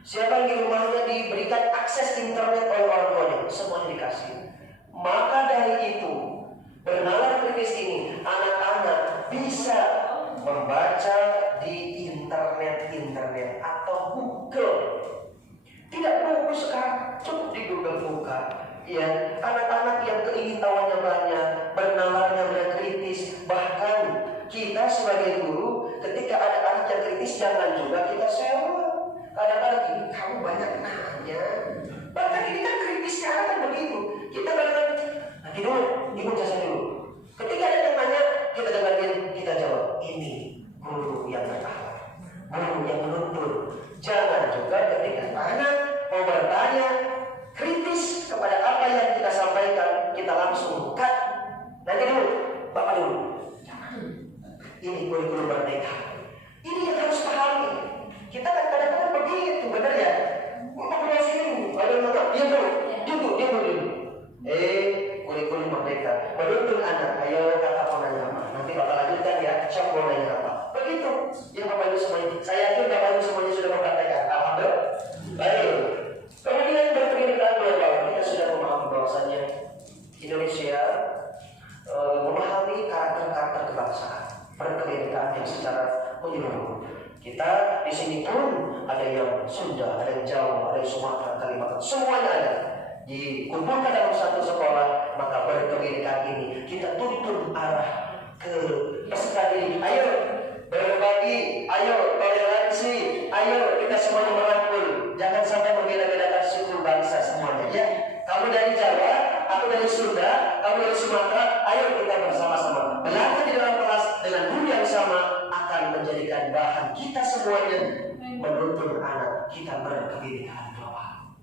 Siapa yang di rumahnya diberikan akses internet oleh orang tuanya? Semuanya dikasih. Maka dari itu, bernalar kritis ini, anak-anak bisa membaca di internet atau Google. Tidak perlu sekarang, cukup di Google buka. Ya, anak-anak yang keingintahuannya banyak, bernalarnya kritis, bahkan kita sebagai guru, ketika ada anak yang kritis, jangan juga kita sewa. Kadang-kadang ini kamu banyak nanya. Bahkan ini kan kritisnya anak kan begitu. Kita kadang-kadang, nanti dulu, ibu jelasin dulu. Ketika ada yang nanya, kita dengerin, kita jawab. Ini guru yang berakhlak, guru yang menuntun. Jangan juga ketika anak mau bertanya, kritis kepada apa yang kita sampaikan, kita langsung cut. Nanti dulu, Bapak dulu. Ini kurikulum merdeka. Ini yang harus pahami. Kita kan kadang-kadang begitu, benar ya? Untuk berhasil, diam dulu. Kurikulum merdeka. Menuntun anak, ayo kata mau nanya apa? Nanti Bapak lanjutkan ya, siapa mau nanya apa? Begitu. Yang Bapak Ibu semuanya. Saya yakin Bapak Ibu semuanya sudah mempraktekkan. Alhamdulillah. Baik. Kemudian berpendidikan global, kita sudah memahami bahwasannya Indonesia memahami karakter-karakter kebangsaan, berkebinekaan yang secara menyeluruh. Kita di sini pun ada yang Sunda, ada yang Jawa, ada yang Sumatera, Kalimantan, semuanya ada. Dikumpulkan dalam satu sekolah, maka berkebinekaan ini kita tuntun arah ke peserta didik. Ayo berbagi, ayo toleransi, ayo kita semuanya merangkul. Jangan sampai membeda-bedakan suku bangsa semuanya. Ya, kamu dari Jawa, aku dari Sunda, kamu dari Sumatera. Ayo kita bersama-sama belajar di dalam kelas dengan guru yang sama akan menjadikan bahan kita semuanya menuntun anak kita berkebinekaan global.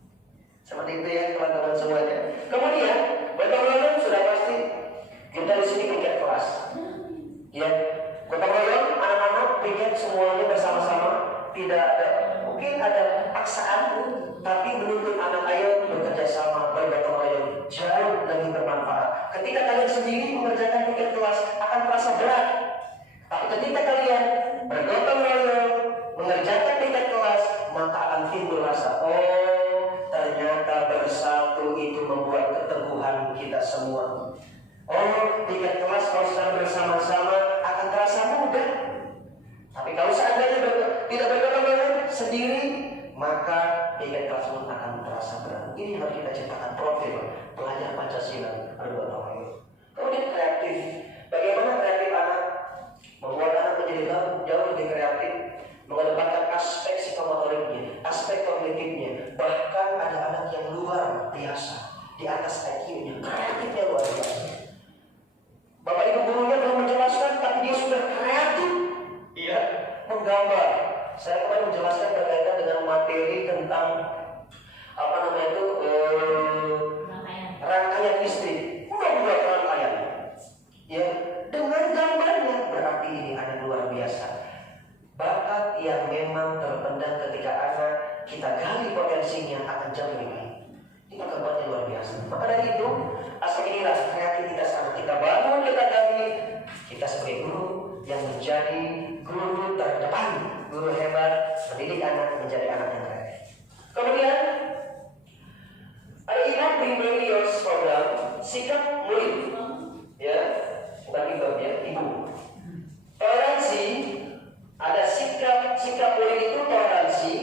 Seperti itu ya teman-teman semuanya. Kemudian gotong royong sudah pasti kita di sini piket kelas. Ya, gotong royong anak-anak piket semuanya bersama-sama. Tidak ada, mungkin ada paksaan, tapi menuntut anak ayo bekerja sama bergotong royong jauh lebih bermanfaat. Ketika kalian sendiri mengerjakan piket kelas akan terasa berat. Tapi ketika kalian bergotong royong mengerjakan piket kelas, maka akan timbul rasa, oh ternyata bersatu itu membuat keteguhan kita semua. Oh, piket kelas kalau sedang bersama-sama akan terasa mudah. Tapi kalau seandainya tidak bergotong royong sendiri, maka piket kelas pun akan terasa berat. Ini harus kita ciptakan profil pelajar Pancasila bergotong royong. Kemudian kreatif. Bagaimana kreatif anak? Membuat anak menjadi jauh lebih kreatif, mengedepankan aspek psikomotoriknya, aspek kognitifnya. Bahkan ada anak yang luar biasa di atas IQ-nya, kreatifnya luar biasa. Bapak ibu gurunya belum menjelaskan, tapi dia sudah kreatif. Iya, menggambar. Saya kemarin menjelaskan berkaitan dengan materi tentang apa namanya itu rangkaian listrik. Udah buat rangkaian. Ya, dengan gambarnya berarti ini anak luar biasa. Bakat yang memang terpendam ketika anak kita gali potensinya akan jauh lebih baik. Ini kekuatan luar biasa. Maka dari itu, aspek inilah kreativitas anak kita bangun, kita gali. Kita sebagai guru yang menjadi guru terdepan, guru hebat, mendidik anak menjadi anak yang kreatif. Kemudian ada Imam Bimbelios program sikap murid, ya, bukan imam ya, ibu. Toleransi, ada sikap murid itu toleransi,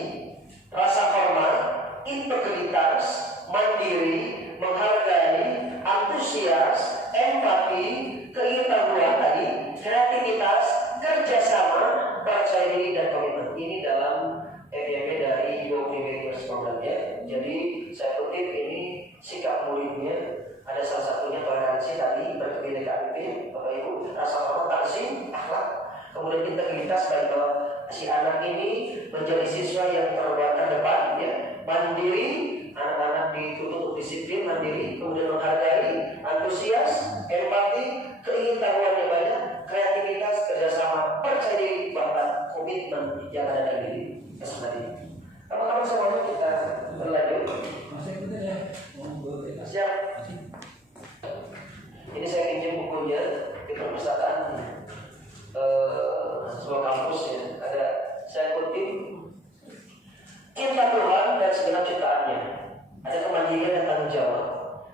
rasa hormat, integritas, mandiri, menghargai, antusias, empati, keingin-tahuan tadi, kreativitas, kerjasama, percaya diri dan komitmen. Ini dalam FYP dari Bimbelios program ya. Jadi saya kutip ini sikap muridnya. Ada salah satunya toleransi tadi, berkebinekaan itu, Bapak Ibu, rasa hormat, takzim, akhlak, kemudian integritas bagi si anak ini menjadi siswa yang terdepan, ya, mandiri, anak-anak dituntut disiplin, mandiri, kemudian menghargai, antusias, empati, keingintahuannya banyak, kreativitas, kerjasama, percaya diri, bahkan komitmen yang ada dalam diri peserta didik. Teman-teman semuanya kita berlanjut. Siap. Ini saya pinjam bukunya di perpustakaan sebuah kampus ya. Ada saya kutip, cinta Tuhan dan segenap ciptaannya. Ada kemandirian dan tanggung jawab,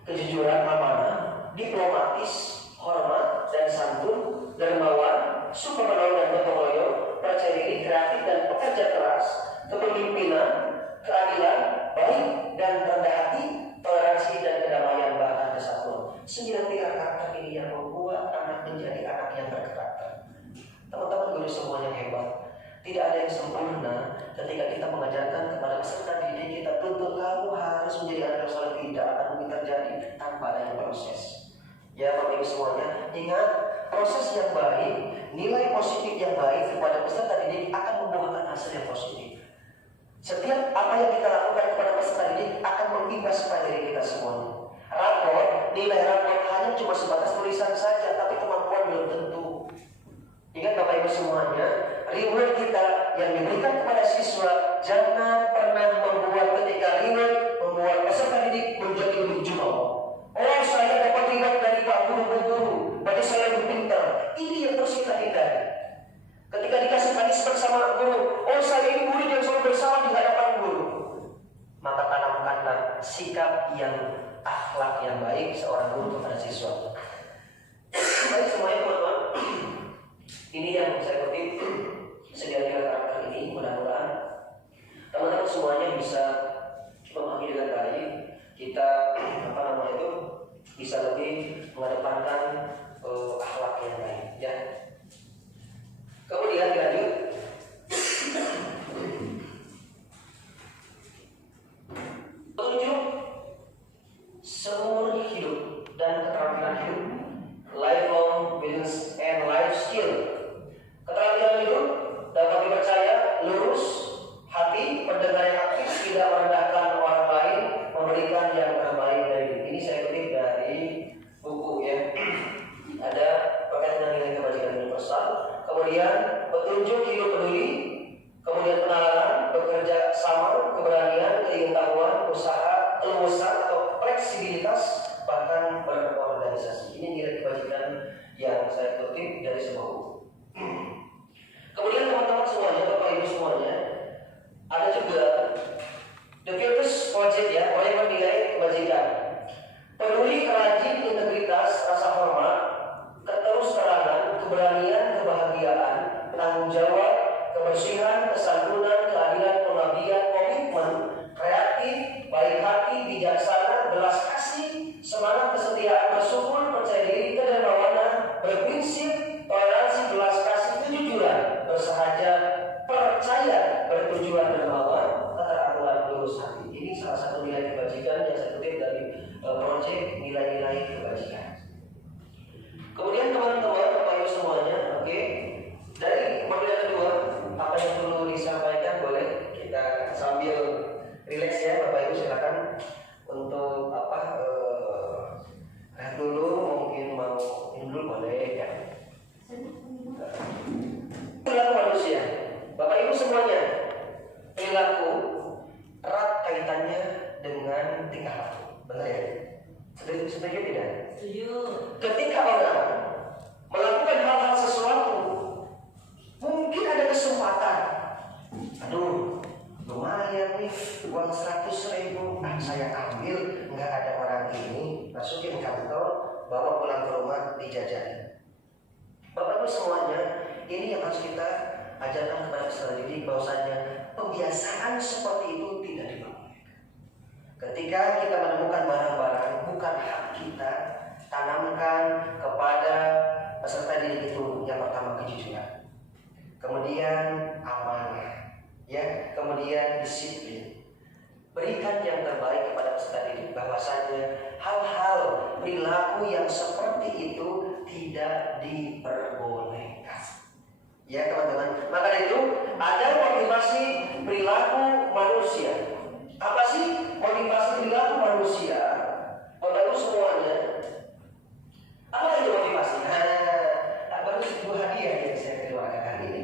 kejujuran, amanah, diplomatis, hormat dan santun, dermawan, suka menolong dan gotong royong, percaya diri, kreatif dan pekerja keras, kepemimpinan, keadilan, baik dan rendah hati, toleransi dan kedamaian bahkan kesatuan. 9 karakter ini yang membuat anak menjadi anak yang berkarakter. Teman-teman guru semua yang hebat. Tidak ada yang sempurna. Ketika kita mengajarkan kepada peserta didik kita, tuntut kamu harus menjadi anak yang soleh, tidak akan mungkin terjadi tanpa adanya proses. Ya Bapak Ibu semuanya, ingat proses yang baik, nilai positif yang baik kepada peserta didik akan membuahkan hasil yang positif. Setiap apa yang kita lakukan kepada peserta didik akan mengimbas kepada diri kita semuanya. Rapor, nilai rapor hanya cuma sebatas tulisan saja, tapi kemampuan belum tentu. Ingat Bapak Ibu semuanya, reward kita yang diberikan kepada siswa jangan pernah membuat ketika reward membuat peserta didik menjadi lebih jumawa. Oh, saya dapat reward dari Pak Guru, berarti saya lebih pintar. Ini yang terus kita hindari. Ketika dikasih punishment sama guru, oh saya ini murid yang selalu bersalah di hadapan guru, maka tanamkanlah sikap yang akhlak yang baik seorang guru kepada siswa. Baik semuanya teman-teman, ini yang saya kutip 9 karakter ini. Mudah-mudahan teman-teman semuanya bisa memahami dengan baik. Kita bisa lebih mengedepankan akhlak yang baik. Ya. keterampilan hidup, lifelong business and life skill. Keterampilan hidup dapat dipercaya, lurus, hati, pendengar yang aktif, tidak merendahkan orang lain, memberikan yang terbaik dari diri. Ini saya kutip dari buku ya. Ada berkaitan dengan nilai kebajikan universal. Kemudian petunjuk hidup peduli, kemudian penalaran, bekerja sama, keberanian, keingin-tahuan, usaha, keluasan atau fleksibilitas, bahkan berorganisasi. Ini nilai kebajikan yang saya kutip dari sebuah buku. Kemudian teman-teman semuanya, Bapak Ibu semuanya, ada juga The Virtus Project ya, proyek bernilai kebajikan. Peduli, rajin, integritas, rasa hormat, keterus-terangan, keberanian, kebahagiaan, tanggung jawab, kebersihan, kesantunan, keadilan, pengabdian, komitmen, kreatif, baik hati, bijaksana, belas kasih, semangat, kesetiaan, bersyukur, percaya diri, kedermawanan, berprinsip, toleransi, belas kasih, kejujuran, bersahaja, percaya, bertujuan dermawan, keteraturan, lurus hati. Ini salah satu nilai kebajikan yang saya kutip dari proyek nilai-nilai kebajikan. Kemudian teman-teman, Bapak Ibu semuanya, oke, dari modul yang kedua, apa yang perlu disampaikan boleh kita sambil rileks ya, Bapak Ibu silakan untuk rehat dulu, mungkin mau minum dulu boleh ya. Perilaku manusia, Bapak Ibu semuanya, perilaku erat kaitannya dengan tingkah laku, benar ya? Setuju tidak? Setuju. Ketika orang melakukan hal-hal sesuatu, mungkin ada kesempatan. Aduh, lumayan nih, uang 100.000, saya ambil, nggak ada orang ini, masukin kantong, bawa pulang ke rumah, dijajanin. Bapak Ibu semuanya, ini yang harus kita ajarkan kepada peserta didik bahwasanya pembiasaan seperti itu tidak diperbolehkan. Ketika kita menemukan barang-barang bukan hak kita, tanamkan kepada peserta didik itu yang pertama kejujuran, kemudian amanah, ya, kemudian disiplin. Berikan yang terbaik kepada peserta didik bahwasanya hal-hal perilaku yang seperti itu tidak diperbolehkan. Ya teman-teman, maka itu ada motivasi perilaku manusia. Apa sih motivasi perilaku manusia? Bapak Ibu semuanya, apa itu motivasi? Baru sebuah hadiah yang saya keluarkan hari ini.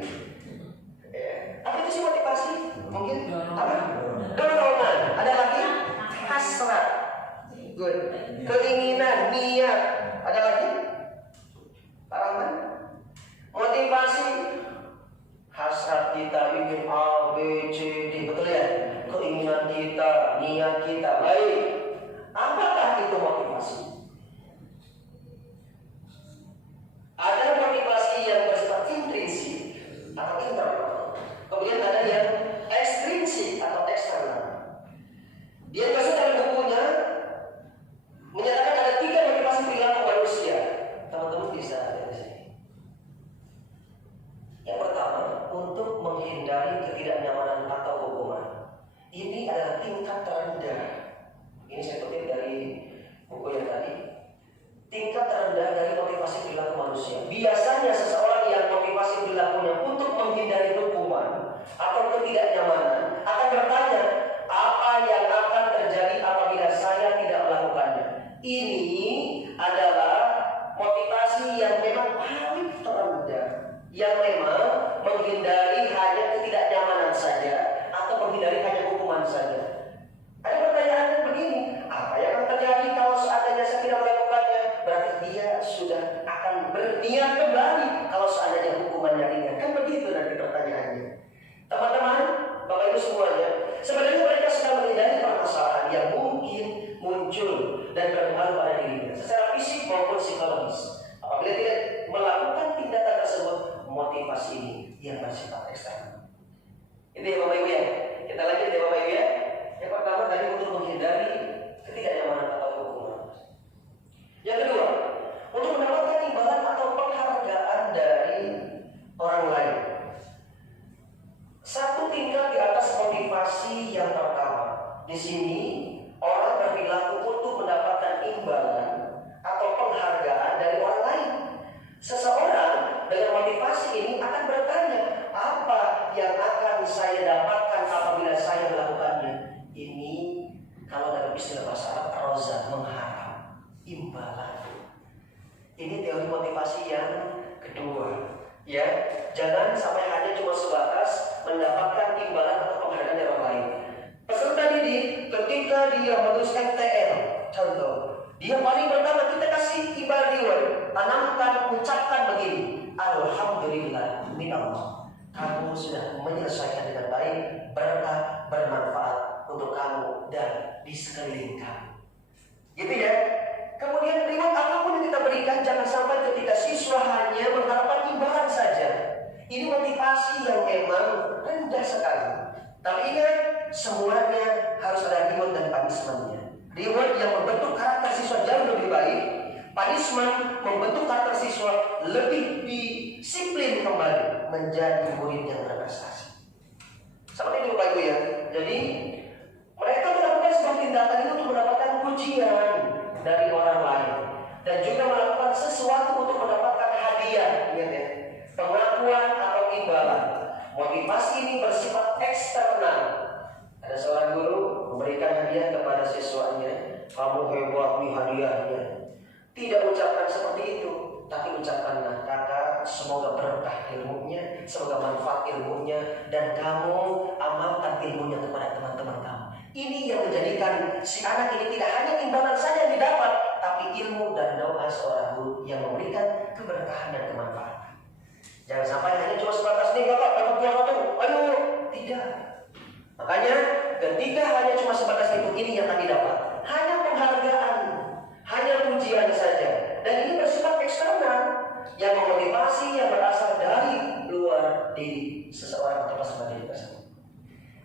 Apa itu sih motivasi? Mungkin apa? Dorongan. Ada lagi? Hasrat. Good. Keinginan, niat. Ada lagi? Pak Rahman? Motivasi hasrat kita ingin A, B, C, D, betul ya? Keinginan kita, niat kita, baik. Apakah itu motivasi? Ada motivasi yang bersifat intrinsik atau internal. Kemudian ada yang ekstrinsik atau eksternal. Dia kasih dalam bukunya menyatakan ada 3 motivasi perilaku manusia. Teman-teman bisa lihat di sini. Yang pertama, untuk menghindari ketidaknyamanan atau hukuman. Ini adalah tingkat terendah. Ini saya kutip dari buku yang tadi. Tingkat terendah dari motivasi perilaku manusia. Biasanya seseorang yang motivasi perilakunya untuk menghindari hukuman atau ketidaknyamanan akan bertanya, apa yang akan terjadi apabila saya tidak melakukannya? Ini adalah motivasi yang memang paling terendah, yang memang menghindari hanya ketidaknyamanan saja atau menghindari hanya hukuman saja. Ada pertanyaan begini, apa yang akan terjadi kalau seandainya saya tidak melakukannya? Berarti dia sudah akan berniat kembali kalau seandainya hukumannya ringan. Kan begitu nanti pertanyaannya. Teman-teman, Bapak Ibu semuanya, sebenarnya mereka sedang menghindari permasalahan yang mungkin muncul dan berpengaruh pada dirinya secara fisik maupun psikologis. Apabila tidak melakukan tindakan tersebut, motivasi ini yang bersifat eksternal. Itu ya Bapak Ibu ya. Kita lanjut ya Bapak Ibu ya. Yang pertama tadi untuk menghindari ketidaknyamanan atau hukuman. Yang kedua, untuk mendapatkan imbalan atau penghargaan dari orang lain. Satu tingkat di atas motivasi yang pertama. Di sini orang berperilaku untuk mendapatkan imbalan atau penghargaan imbalan. Ini teori motivasi yang kedua. Ya, jangan sampai hanya cuma sebatas mendapatkan imbalan atau penghargaan dari orang lain. Peserta didik ketika dia menulis MTL, contoh, dia paling pertama kita kasih imbalan reward, tanamkan, ucapkan begini, alhamdulillah minallah, kamu sudah menyelesaikan dengan baik, berkah bermanfaat untuk kamu dan di sekeliling kamu. Gitu ya. Kemudian reward apapun yang kita berikan, jangan sampai ketika siswa hanya mengharapkan imbalan saja. Ini motivasi yang memang rendah sekali. Tapi ingat, semuanya harus ada reward dan punishment-nya. Reward yang membentuk karakter siswa jauh lebih baik, punishment membentuk karakter siswa lebih disiplin kembali menjadi murid yang berprestasi. Seperti itu Bapak Ibu ya. Jadi mereka melakukan sebuah tindakan itu untuk mendapatkan pujian dari orang lain dan juga melakukan sesuatu untuk mendapatkan hadiah, ingat ya, pengakuan atau imbalan. Motivasi ini bersifat eksternal. Ada seorang guru memberikan hadiah kepada siswanya, kamu hebat nih hadiahnya. Tidak ucapkan seperti itu, tapi ucapkanlah, kakak semoga berkah ilmunya, semoga manfaat ilmunya, dan kamu amalkan ilmunya kepada teman-teman kamu. Ini yang menjadikan si anak ini tidak hanya imbalan saja yang didapat, tapi ilmu dan doa seorang guru yang memberikan keberkahan dan kemanfaatan. Jangan sampai hanya cuma sebatas nih bapak, dapat buah satu, ayo, tidak. Makanya ketika hanya cuma sebatas itu, ini yang akan didapat hanya penghargaan, hanya pujian saja, dan ini bersifat eksternal yang memotivasi yang berasal dari luar diri seseorang atau peserta didik tersebut.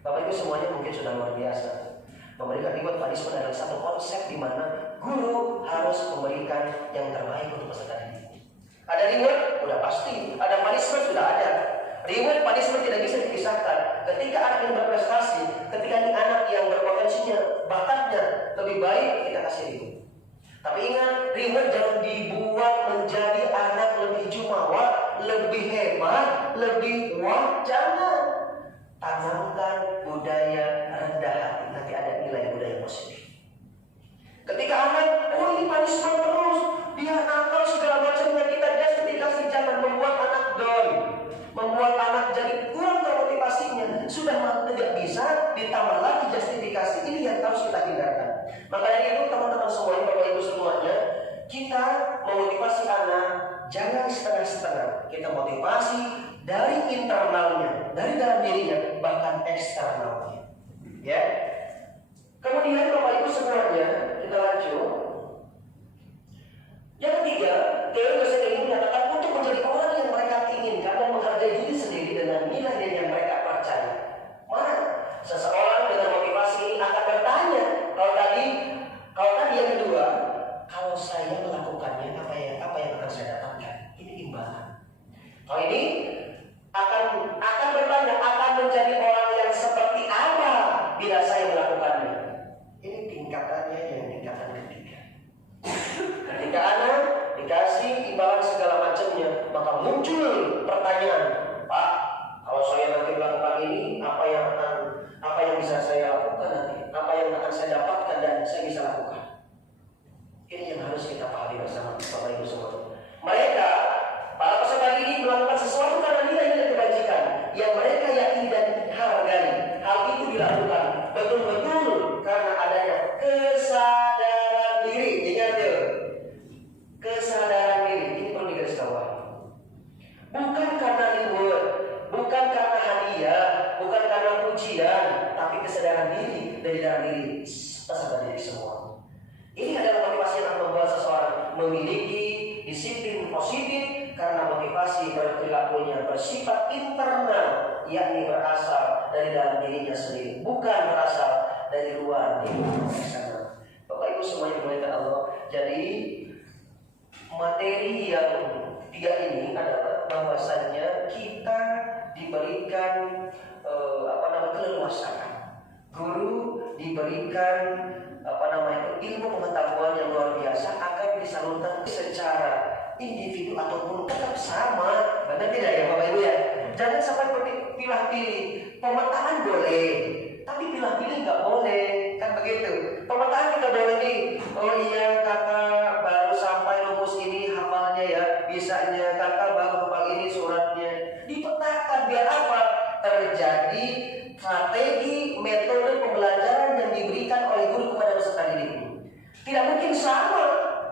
Bapak Ibu semuanya mungkin sudah luar biasa. Memberikan reward punishment adalah satu konsep di mana guru harus memberikan yang terbaik untuk peserta didik. Ada reward, sudah pasti. Ada punishment, sudah ada. Reward, punishment tidak bisa dipisahkan. Ketika anak yang berprestasi, ketika ini anak yang berpotensinya, bakatnya lebih baik, kita kasih reward. Tapi ingat, reward jangan dibuat menjadi anak lebih jumawa, lebih hebat, lebih wah, jangan. Tanamkan budaya rendah hati, nanti ada nilai budaya positif. Ketika anak, oh ini punishment terus, dia nakal segala macamnya, kita justifikasi, jangan membuat anak down, membuat anak jadi kurang termotivasinya. Sudah tidak bisa, ditambah lagi justifikasi. Ini yang harus kita hindarkan. Makanya itu teman-teman semuanya, Bapak Ibu semuanya, kita memotivasi anak jangan setengah-setengah. Kita motivasi dari internalnya, dari dalam dirinya, bahkan eksternalnya. Ya. Kemudian Bapak Ibu semuanya, kita lanjut. Yang ketiga, teori dosen ini menyatakan untuk menjadi orang yang mereka inginkan dan menghargai diri sendiri dengan nilai-nilai yang mereka percaya. Mana seseorang dengan motivasi ini akan bertanya, kalau tadi yang kedua, kalau saya melakukannya apa yang akan saya dapatkan? Ini imbalan. Kalau ini akan bertanya, akan menjadi orang yang seperti apa bila saya melakukannya? Ini tingkatannya yang tingkatan ketiga. Ketika anak dikasih imbalan segala macamnya, maka muncul pertanyaan, Pak, kalau saya nanti melakukan ini, apa yang bisa saya lakukan nanti? Apa yang akan saya dapatkan dan saya bisa lakukan? Ini yang harus kita pahami bersama Bapak Ibu semua. Mereka, para peserta ini melakukan sesuatu karena nilai-nilai kebajikan yang mereka yakini dan hargai. Hal itu dilakukan betul-betul karena adanya kesadaran diri. Ingat ya, kesadaran diri ini perlu digarisbawahi. Bukan karena reward, bukan karena hadiah, bukan karena pujian, tapi kesadaran diri dari dalam diri peserta didik semua. Ini adalah motivasi yang akan membuat seseorang memiliki disiplin positif karena motivasi perilakunya bersifat internal, yakni berasal dari dalam dirinya sendiri, bukan berasal dari luar diri eksternal. Bapak Ibu semuanya dimuliakan Allah. Jadi materi yang tiga ini adalah bahwasanya kita diberikan keleluasaan. Guru diberikan ilmu pengetahuan yang luar biasa akan disalurkan secara individu ataupun tetap sama. Benar tidak ya Bapak Ibu ya? Jangan sampai pilih-pilih. Pemetaan boleh, tapi pilih-pilih nggak boleh. Kan begitu. Pemetaan kita boleh nih. Oh iya, kakak baru sampai rumus ini hafalnya ya, bisanya. Kakak baru hafal ini suratnya. Dipetakan biar apa? Terjadi strategi metode pembelajaran yang diberikan oleh guru kepada peserta didik. Tidak mungkin sama,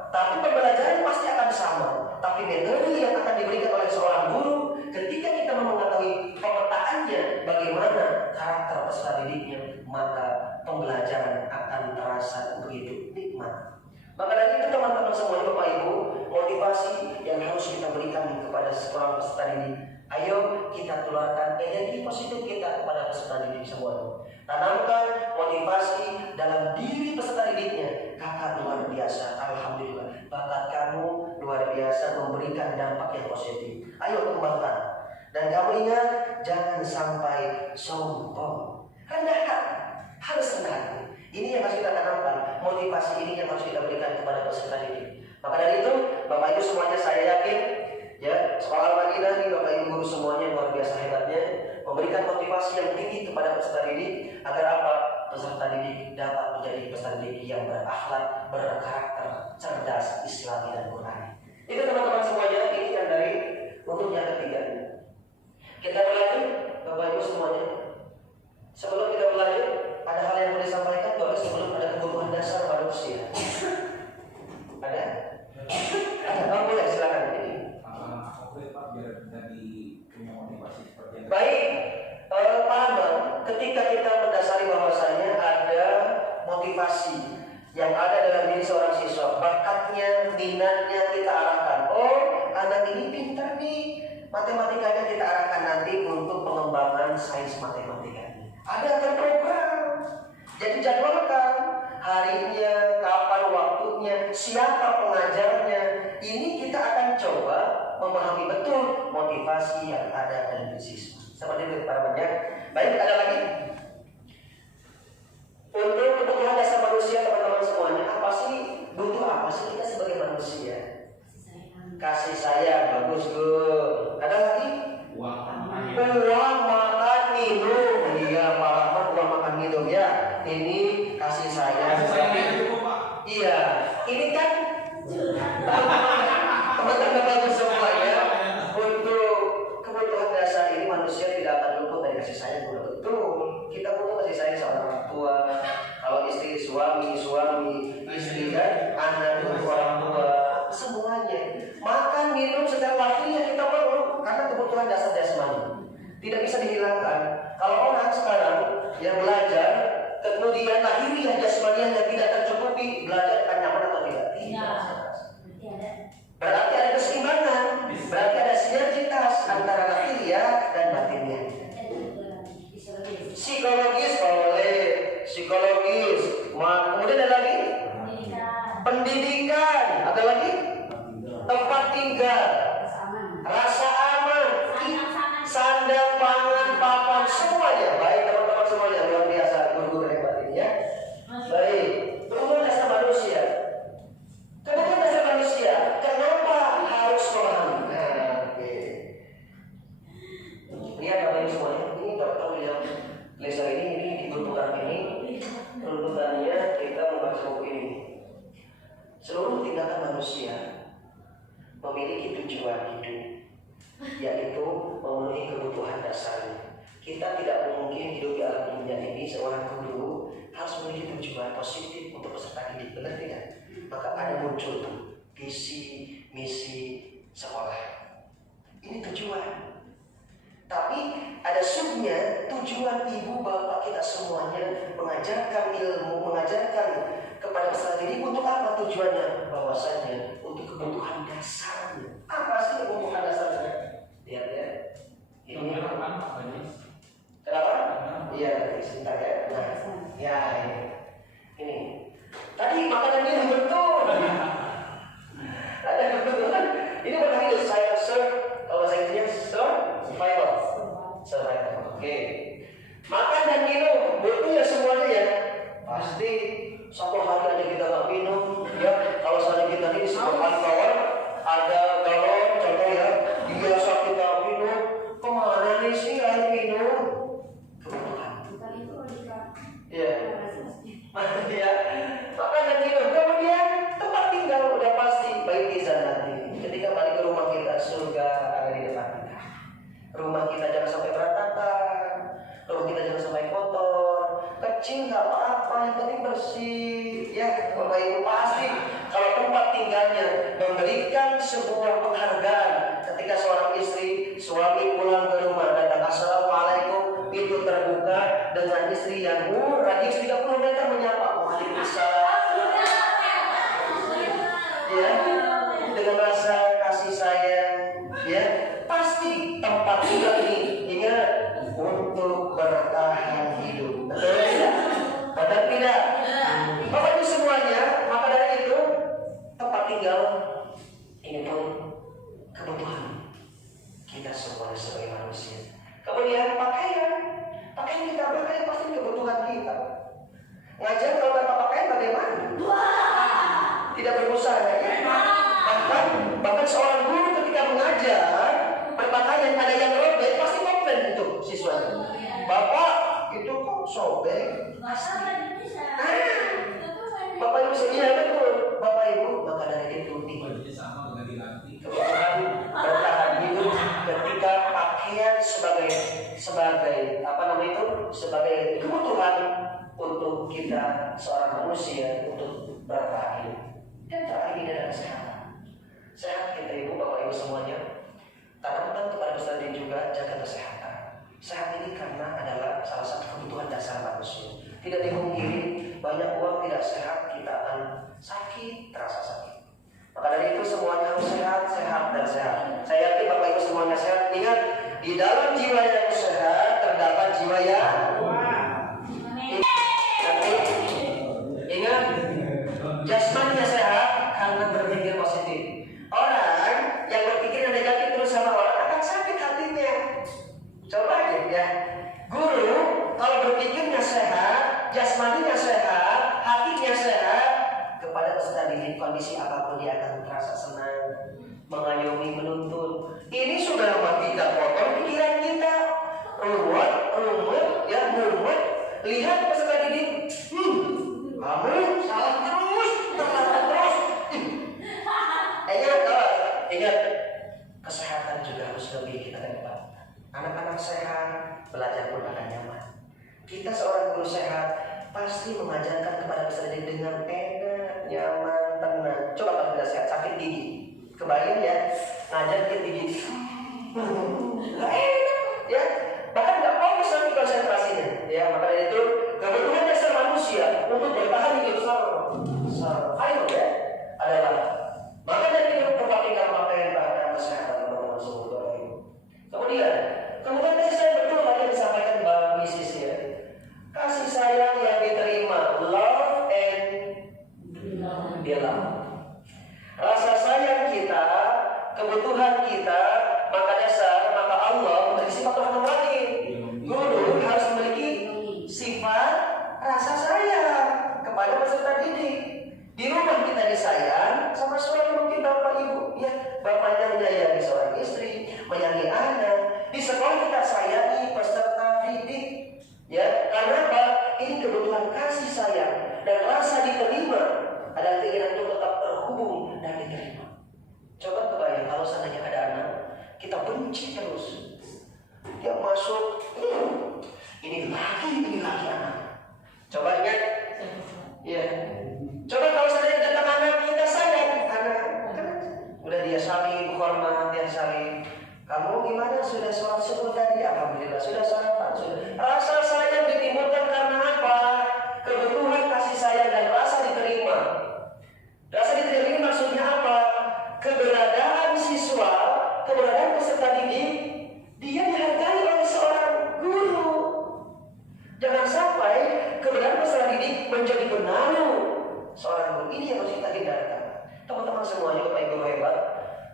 tapi pembelajaran pasti akan sama. Tapi metode yang akan diberikan oleh seorang guru, ketika kita mengetahui pemetaannya, bagaimana karakter peserta didiknya, maka pembelajaran akan terasa begitu nikmat. Maka dari itu teman-teman semuanya, Bapak Ibu, motivasi yang harus kita berikan kepada seorang peserta didik. Ayo kita tularkan energi positif kita kepada peserta didik semuanya. Tanamkan motivasi dalam diri peserta didiknya. Kakak luar biasa, alhamdulillah. Bakat kamu luar biasa, memberikan dampak yang positif. Ayo kembangkan. Dan kamu ingat, jangan sampai sombong. Rendahkan, harus rendah. Ini yang harus kita tanamkan. Motivasi ini yang harus kita berikan kepada peserta didik. Maka dari itu, Bapak Ibu semuanya, saya yakin ya, sekolah Al-Madinah ini Bapak Ibu guru semuanya luar biasa hebatnya, memberikan motivasi yang tinggi kepada peserta didik agar apa? Peserta didik dapat menjadi peserta didik yang berakhlak, berkarakter, cerdas, Islami dan Qurani. Itu teman-teman semuanya, ini yang dari untuk yang ketiga. Kita berlanjut, Bapak Ibu semuanya. Sebelum kita berlanjut, ada hal yang boleh disampaikan bahwa sebelum ada kebutuhan dasar manusia. Ada? Ada, oh, boleh silakan ini. Biar tadi punya motivasi seperti yang Baik, Pak Abang, ketika kita mendasari bahwasanya ada motivasi yang ada dalam diri seorang siswa, bakatnya, minatnya kita arahkan. Oh, anak ini pintar nih, matematikanya kita arahkan nanti untuk pengembangan sains matematikanya. Ada terprogram, jadi jadwalkan harinya, kapan waktunya, siapa pengajarnya. Ini kita akan coba memahami betul motivasi yang ada dalam diri siswa. Seperti itu para banyak. Baik, ada lagi? Untuk kebutuhan dasar manusia, teman-teman semuanya, apa sih? Butuh apa sih kita sebagai manusia? Kasih sayang, bagus Gus. Ada lagi? Uang makan minum. Iya, Pak Rahmat, uang makan minum ya. Ini kasih sayang. Iya, ini kan teman-teman bagus semuanya. Untuk kebutuhan dasar ini manusia tidak akan luput dari kasih sayang. Betul, kita butuh kasih sayang sama orang tua. Kalau istri, suami, istri dan anak itu orang tua, semuanya. Makan, minum secara lahiriah kita perlu karena kebutuhan dasar jasmani tidak bisa dihilangkan. Kalau orang sekarang yang belajar kemudian lahiriah jasmaninya tidak tercukupi, belajar akan nyaman atau tidak? Tidak. Berarti ada keseimbangan, berarti ada sinergitas antara lahiriah dan batinnya. Psikologis boleh, psikologis. Kemudian ada lagi pendidikan, ada lagi tempat tinggal, rasa aman, sandang, pangan, papan, semuanya. Baik teman-teman semuanya, luar biasa guru-guru hebat ini ya. Baik, kebutuhan dasar manusia. Kebutuhan dasar manusia, kenapa harus memahami? Nah, oke. Lihat Bapak Ibu semuanya, ini Dr. William Glaser ini di peruntukan ini, peruntukannya kita membahas buku ini. Seluruh tindakan manusia memiliki tujuan hidup, yaitu memenuhi kebutuhan dasarnya. Kita tidak mungkin hidup di alam dunia ini seorang guru harus memiliki tujuan positif untuk peserta didik, benar tidak? Maka ada muncul visi, misi sekolah. Ini tujuan. Tapi ada subnya, tujuan ibu bapak kita semuanya mengajarkan ilmu, mengajarkan kepada peserta didik untuk apa tujuannya? Bahwasanya untuk kebutuhan dasarnya. Apa sih kebutuhan dasarnya? Lihat ya. Ini kenapa? Iya, sebentar ya. Nah, ya ini. Tadi makanan ini betul. nggak apa-apa, yang penting bersih. Ya, Bapak Ibu pasti kalau tempat tinggalnya memberikan sebuah penghargaan ketika seorang istri, suami pulang ke rumah datang assalamualaikum, pintu terbuka dengan istri yang radius 30 meter menyapa waalaikumsalam. Ya, dengan rasa kasih sayang, ya pasti tempat tinggal ini ingat untuk bertahan hidup. Betul tidak? Betul tidak? Bapak Ibu semuanya, maka dari itu tempat tinggal ini pun kebutuhan kita semua sebagai manusia. Kemudian pakaian kita pakai pasti kebutuhan kita. Ngajar kalau tanpa pakaian bagaimana? Tidak berusaha ya. Bahkan seorang guru ketika mengajar berpakaian ada yang robek pasti komplain itu siswanya. Bapak itu kok sobek? Bapak Ibu iya betul. Bapak Ibu maka dari itu sama ganti-ganti. kebutuhan bertahan hidup ketika pakaian sebagai apa namanya itu sebagai kebutuhan untuk kita seorang manusia untuk bertahan hidup. Dan terakhir adalah kesehatan. Sehat kita Ibu Bapak Ibu semuanya. Tanamkan kepada peserta juga jaga kesehatan. Sehat ini karena adalah salah satu kebutuhan dasar manusia. Tidak dipungkiri banyak uang tidak sehat kita akan sakit, terasa sakit. Maka dari itu semuanya harus sehat, sehat dan sehat. Saya yakin Bapak Ibu semuanya sehat. Ingat di dalam jiwa yang sehat terdapat jiwa yang ingat jasmaninya sehat karena berpikir positif. Orang yang berpikir yang negatif terus sama orang akan sakit hatinya. Coba aja ya. Guru kalau berpikirnya sehat, jasmaninya sehat, hatinya sehat, kepada peserta didik kondisi apapun dia akan terasa senang, mengayomi, menuntun. Ini sudah tidak kotor pikiran kita. Rumit, ya rumit. Lihat peserta didik, kamu salah terus. Ingat, kesehatan juga harus lebih kita kedepankan. Anak-anak sehat, belajar pun akan nyaman. Kita seorang guru sehat pasti mengajarkan kepada peserta didik dengan enak, nyaman, tenang. Coba kalau tidak sehat, sakit gigi, kebayang ya, ngajar sakit gigi, nggak enak, ya. Bahkan nggak fokus nanti konsentrasinya. Ya, maka dari itu kebutuhan dasar manusia untuk bertahan hidup survival ya adalah maka dari itu pakaian bahkan kesehatan teman-teman semua. Kemudian kasih sayang betul tadi yang disampaikan Mbak Mrs. ya. Kasih sayang yang diterima, love and belong. Rasa sayang kita, kebutuhan kita, maka Allah memiliki sifat rahman rahim. Guru harus memiliki sifat rasa sayang kepada peserta didik. Di rumah kita disayang sama suami mungkin bapak ibu, ya bapaknya menyayangi seorang istri, menyayangi anak. Di sekolah kita sayangi peserta didik, ya karena apa? Ini kebutuhan kasih sayang dan rasa diterima. Ada keinginan untuk tetap terhubung dan diterima. Coba kebayang kalau seandainya ada anak, kita benci terus. Dia masuk, ini lagi anak. Coba ingat, ya. Coba kalau seandainya datang anak kita sayang, anak udah dia saling hormat, dia saling. Kamu gimana? Sudah sholat subuh tadi? Alhamdulillah sudah sarapan. Rasa sayang ditimbulkan karena apa? Kebutuhan kasih sayang dan rasa diterima. Rasa diterima ini maksudnya apa? Keberadaan siswa, keberadaan peserta didik, dia dihargai oleh seorang guru. Jangan sampai keberadaan peserta didik menjadi benalu seorang guru. Ini yang harus kita hindarkan. Teman-teman semuanya, Bapak Ibu hebat.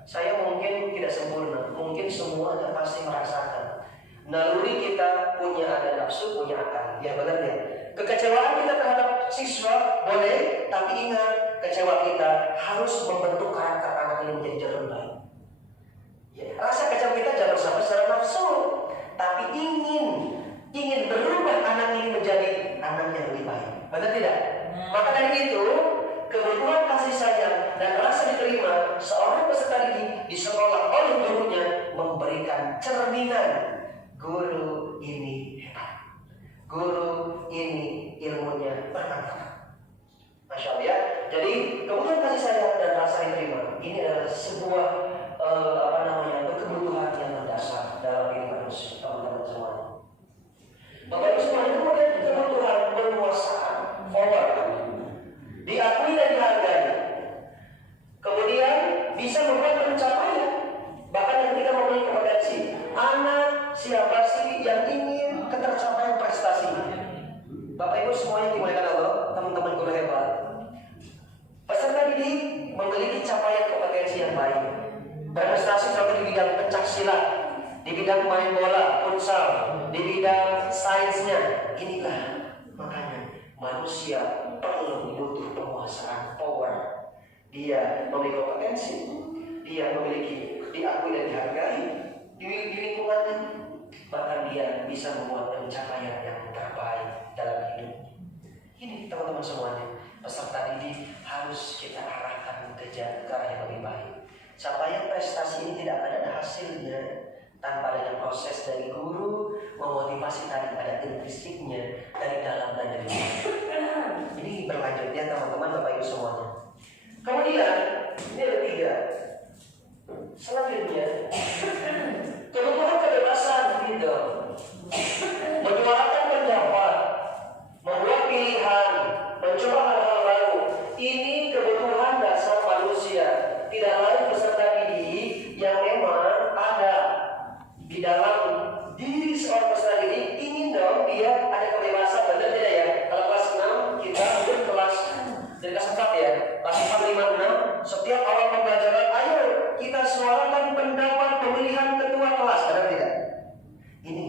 Saya mungkin tidak sempurna, mungkin semuanya pasti merasakan. Naluri kita punya ada nafsu, punya akal. Ya benar ya. Kekecewaan kita terhadap siswa boleh, tapi ingat kecewa kita harus membentuk karakter anak ini menjadi jauh lebih baik. Ya, rasa kecewa kita jangan sampai secara nafsu, tapi ingin berubah anak ini menjadi anak yang lebih baik. Benar tidak? Maka dari itu kebutuhan kasih sayang dan rasa diterima seorang peserta didik di sekolah oleh gurunya memberikan cerminan. Guru ini hebat. Guru ini ilmu bisa membuat pencapaian. Bahkan ketika memiliki kompetensi, anak siapa sih yang ingin ketercapaian prestasi? Bapak Ibu semuanya dimuliakan Allah, teman-teman guru hebat. Peserta didik memiliki capaian kompetensi yang baik, berprestasi contoh di bidang pencak silat, di bidang main bola, futsal, di bidang sainsnya. Inilah makanya manusia perlu butuh penguasaan, power. Dia memiliki kompetensi, dia memiliki diakui dan dihargai di lingkungannya, bahkan dia bisa membuat pencapaian yang terbaik dalam hidup. Ini teman-teman semuanya, peserta didik harus kita arahkan ke arah yang lebih baik. Capaian prestasi ini tidak akan ada hasilnya tanpa adanya proses dari guru memotivasi tadi pada intrinsipnya dari dalam dan dari luar. Ini berlanjut ya teman-teman, Bapak Ibu semuanya. Kemudian ini ada 3. Selanjutnya kebutuhan kebebasan freedom, menyuarakan pendapat, membuat pilihan, mencoba hal-hal baru. Ini kebutuhan dasar manusia. Tidak lain peserta didik yang memang ada di dalam diri seorang peserta didik ingin dong dia ada kebebasan, benar tidak ya? Kalau kelas 6 kita ambil kelas dari kelas 4 ya, kelas 4, 5, 6. Setiap awal pembelajaran, ayo kita suarakan pendapat pemilihan ketua kelas, benar tidak? Ini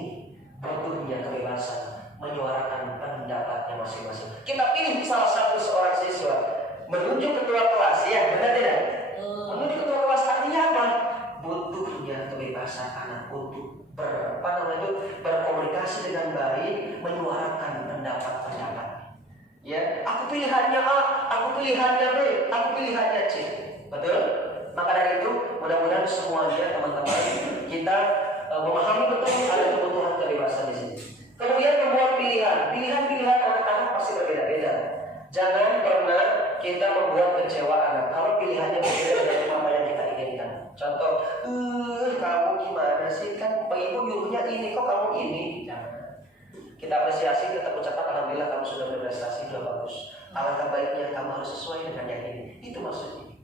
butuhnya kebebasan, menyuarakan pendapatnya masing-masing. Kita pilih salah satu seorang siswa menunjuk ketua kelas, ya benar tidak? Menunjuk ketua kelas artinya apa? Butuhnya kebebasan anak untuk berkomunikasi dengan baik, menyuarakan pendapat-pendapat. Ya, aku pilihannya A, aku pilihannya B, aku pilihannya C. Betul? Maka dari itu, mudah-mudahan semuanya teman-teman kita memahami betul ada kebutuhan kebebasan di sini. Kemudian membuat pilihan anak-anak pasti berbeda-beda. Jangan pernah kita membuat kecewa anak kalau pilihannya berbeda dengan apa yang kita inginkan. Contoh, kamu gimana sih, kan ibu nyuruhnya ini, kok kamu ini? Jangan. Kita apresiasi, kita ucapkan alhamdulillah kamu sudah berprestasi, sudah bagus. Alangkah baiknya kamu harus sesuai dengan yang ini. Itu maksudnya.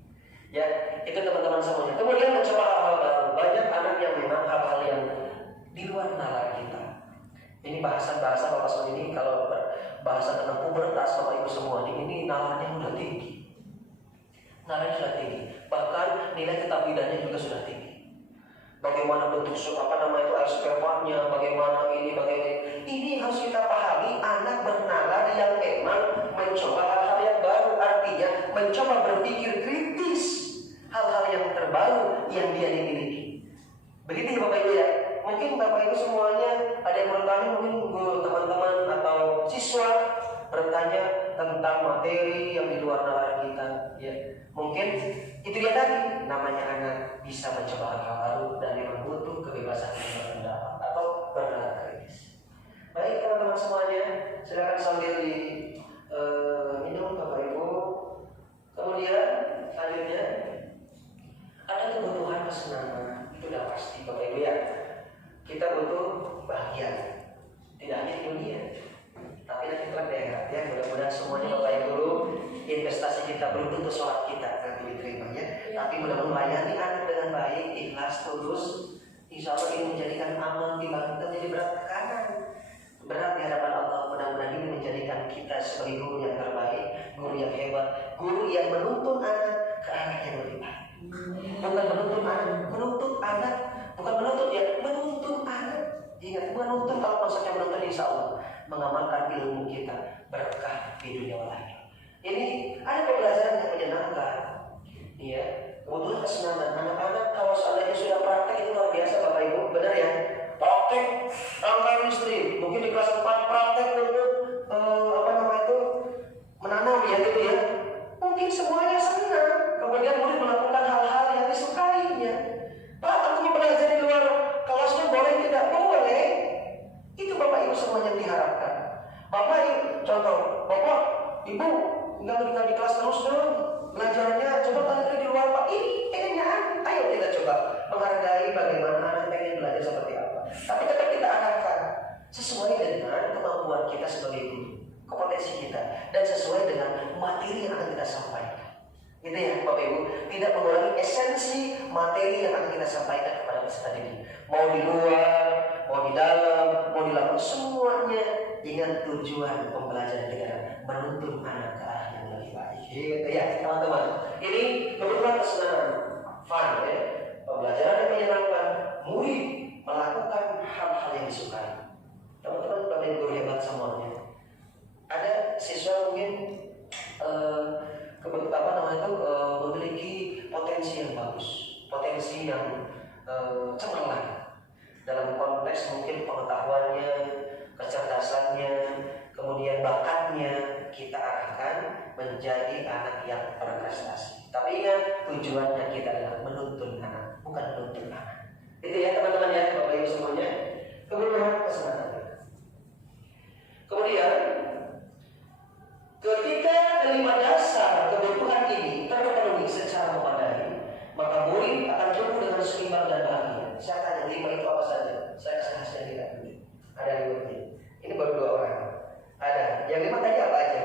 Ya, itu teman-teman semuanya. Kemudian mencoba hal-hal baru. Banyak anak yang memang hal-hal yang di luar nalar kita. Ini bahasan-bahasan Bapak Soal ini kalau bahasa tentang pubertas Bapak Ibu semua ini nalarnya sudah tinggi. Nalarnya sudah tinggi. Bahkan nilai ketabidannya juga sudah tinggi. Bagaimana bentuk air spermanya, bagaimana ini harus kita pahami. Anak bernalar yang memang mencoba hal-hal yang baru, artinya mencoba berpikir kritis hal-hal yang terbaru yang dia dimiliki. Begitu ya Bapak Ibu ya. Mungkin Bapak Ibu semuanya ada yang bertanya, mungkin teman-teman atau siswa bertanya tentang materi yang di luar nalar kita, ya. Mungkin itu dia tadi, namanya anak bisa mencoba hal-hal baru dan memang butuh kebebasan berpendapat atau bernalar kritis. Baik teman-teman semuanya, silakan sambil minum Bapak Ibu. Kemudian selanjutnya ada kebutuhan kesenangan, itu udah pasti Bapak Ibu ya. Kita butuh bahagia, tidak hanya di dunia, tapi nanti kelak di akhirat ya. Mudah-mudahan semuanya Bapak Ibu dulu investasi kita belum tentu sholat kita nanti diterima ya. Tapi mudah-mudahan melayani anak dengan baik, ikhlas, tulus. Insya Allah ini menjadikan amal timbang kita menjadi berat tekanan, berat di hadapan Allah. Mudah-mudahan ini menjadikan kita sebagai guru yang terbaik, guru yang hebat, guru yang menuntun anak ke arah yang lebih baik. Bukan menuntut anak, bukan menuntut ya, menuntun anak. Ingat, menuntun kalau konsepnya menuntun insya Allah mengamalkan ilmu kita berkah di dunia wal akhirat. Ini ada pembelajaran yang menyenangkan, ya. Kebetulan kesenangan anak-anak kalau seandainya sudah praktek itu luar biasa Bapak Ibu, benar ya? Praktek rangkaian listrik, mungkin di kelas 4 praktek untuk menanam ya gitu ya. Mungkin semuanya senang, kemudian murid melakukan hal-hal yang disukainya. Pak, aku belajar di luar kelasnya boleh tidak? Boleh. Itu Bapak Ibu semuanya yang diharapkan. Bapak Ibu, contoh, Bapak, Ibu, nggak di kelas terus dong. Belajarnya coba kali di luar Pak. Ini pengennya, ayo kita coba menghargai bagaimana anak pengen belajar seperti apa. Tapi tetap kita arahkan sesuai dengan kemampuan kita sebagai guru, kompetensi kita, dan sesuai dengan materi yang akan kita sampaikan. Gitu ya Bapak Ibu, tidak mengurangi esensi materi yang akan kita sampaikan kepada peserta didik. Mau di luar, mau di dalam, mau di lapangan, semuanya dengan tujuan pembelajaran kita menuntun anak ke arah yang lebih baik. Gitu ya teman-teman. Ini kebetulan kesenangan, fun ya, pembelajaran yang menyenangkan, murid melakukan hal-hal yang disukai. Teman-teman Bapak Ibu hebat semuanya. Ada siswa mungkin memiliki potensi yang bagus, potensi yang cemerlang dalam konteks mungkin pengetahuannya, kecerdasannya, kemudian bakatnya kita arahkan menjadi anak yang berprestasi. Tapi ingat, tujuannya kita adalah menuntun anak, bukan menuntun anak. Itu ya teman-teman ya, Bapak Ibu semuanya. Kemudian kesenangan. Kemudian ketika kelima dasar kebutuhan ini terpenuhi secara memadai, maka murid akan tumbuh dengan seimbang dan bahagia. Saya tanya, 5 itu apa saja? Saya kasih hasilnya tidak dulu. Ada 5 ini. Ini baru 2 orang. Ada. Yang 5 tadi apa aja?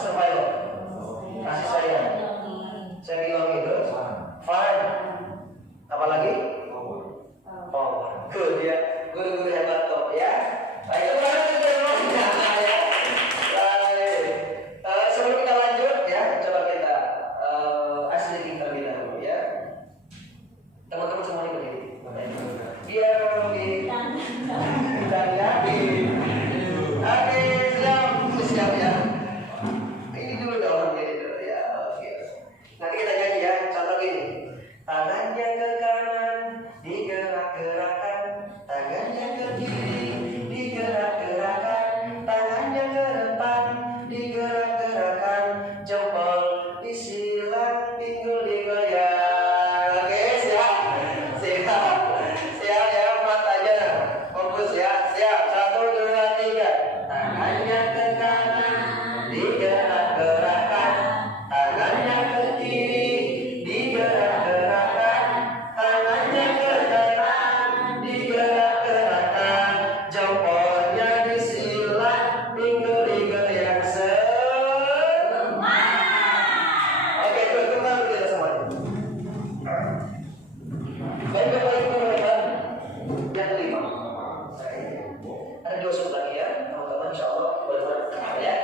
Survival. Kasih sayang. Saya bilang itu. Fun. Apa lagi? Power. Good ya. Guru-guru hebat kok ya. Baik, kemarin kita ngomongnya ya. Sebelum kita lanjut ya, coba kita asli terlebih dahulu ya. Teman-teman semuanya berdiri. Biar dan yakin. Oke, siap ya. Ini dulu dong, ini dulu ya. Oke. Nanti kita nyanyi ya. Contoh gini. Tangannya ke kanan, digerak-gerakkan. Tangannya ke kiri, digerak-gerakkan. Tangannya ke depan, digerak-gerakkan. Jempol disilang, pinggul digoyang. Oke, siap. Siap ya, matanya fokus ya. Siap, 1, 2, 3. Tangannya ke kanan, digerak-gerakkan. Tangannya ke kiri, digerak-gerakkan. Tangannya ke depan, digerak-gerakkan. Jempolnya disilang, pinggul digoyang semua. Oke, teman-teman kita semuanya. Baik, Bapak Ibu hebat. Yang kelima. Ada 2 slide lagi ya, teman-teman. Insya Allah benar-benar ya.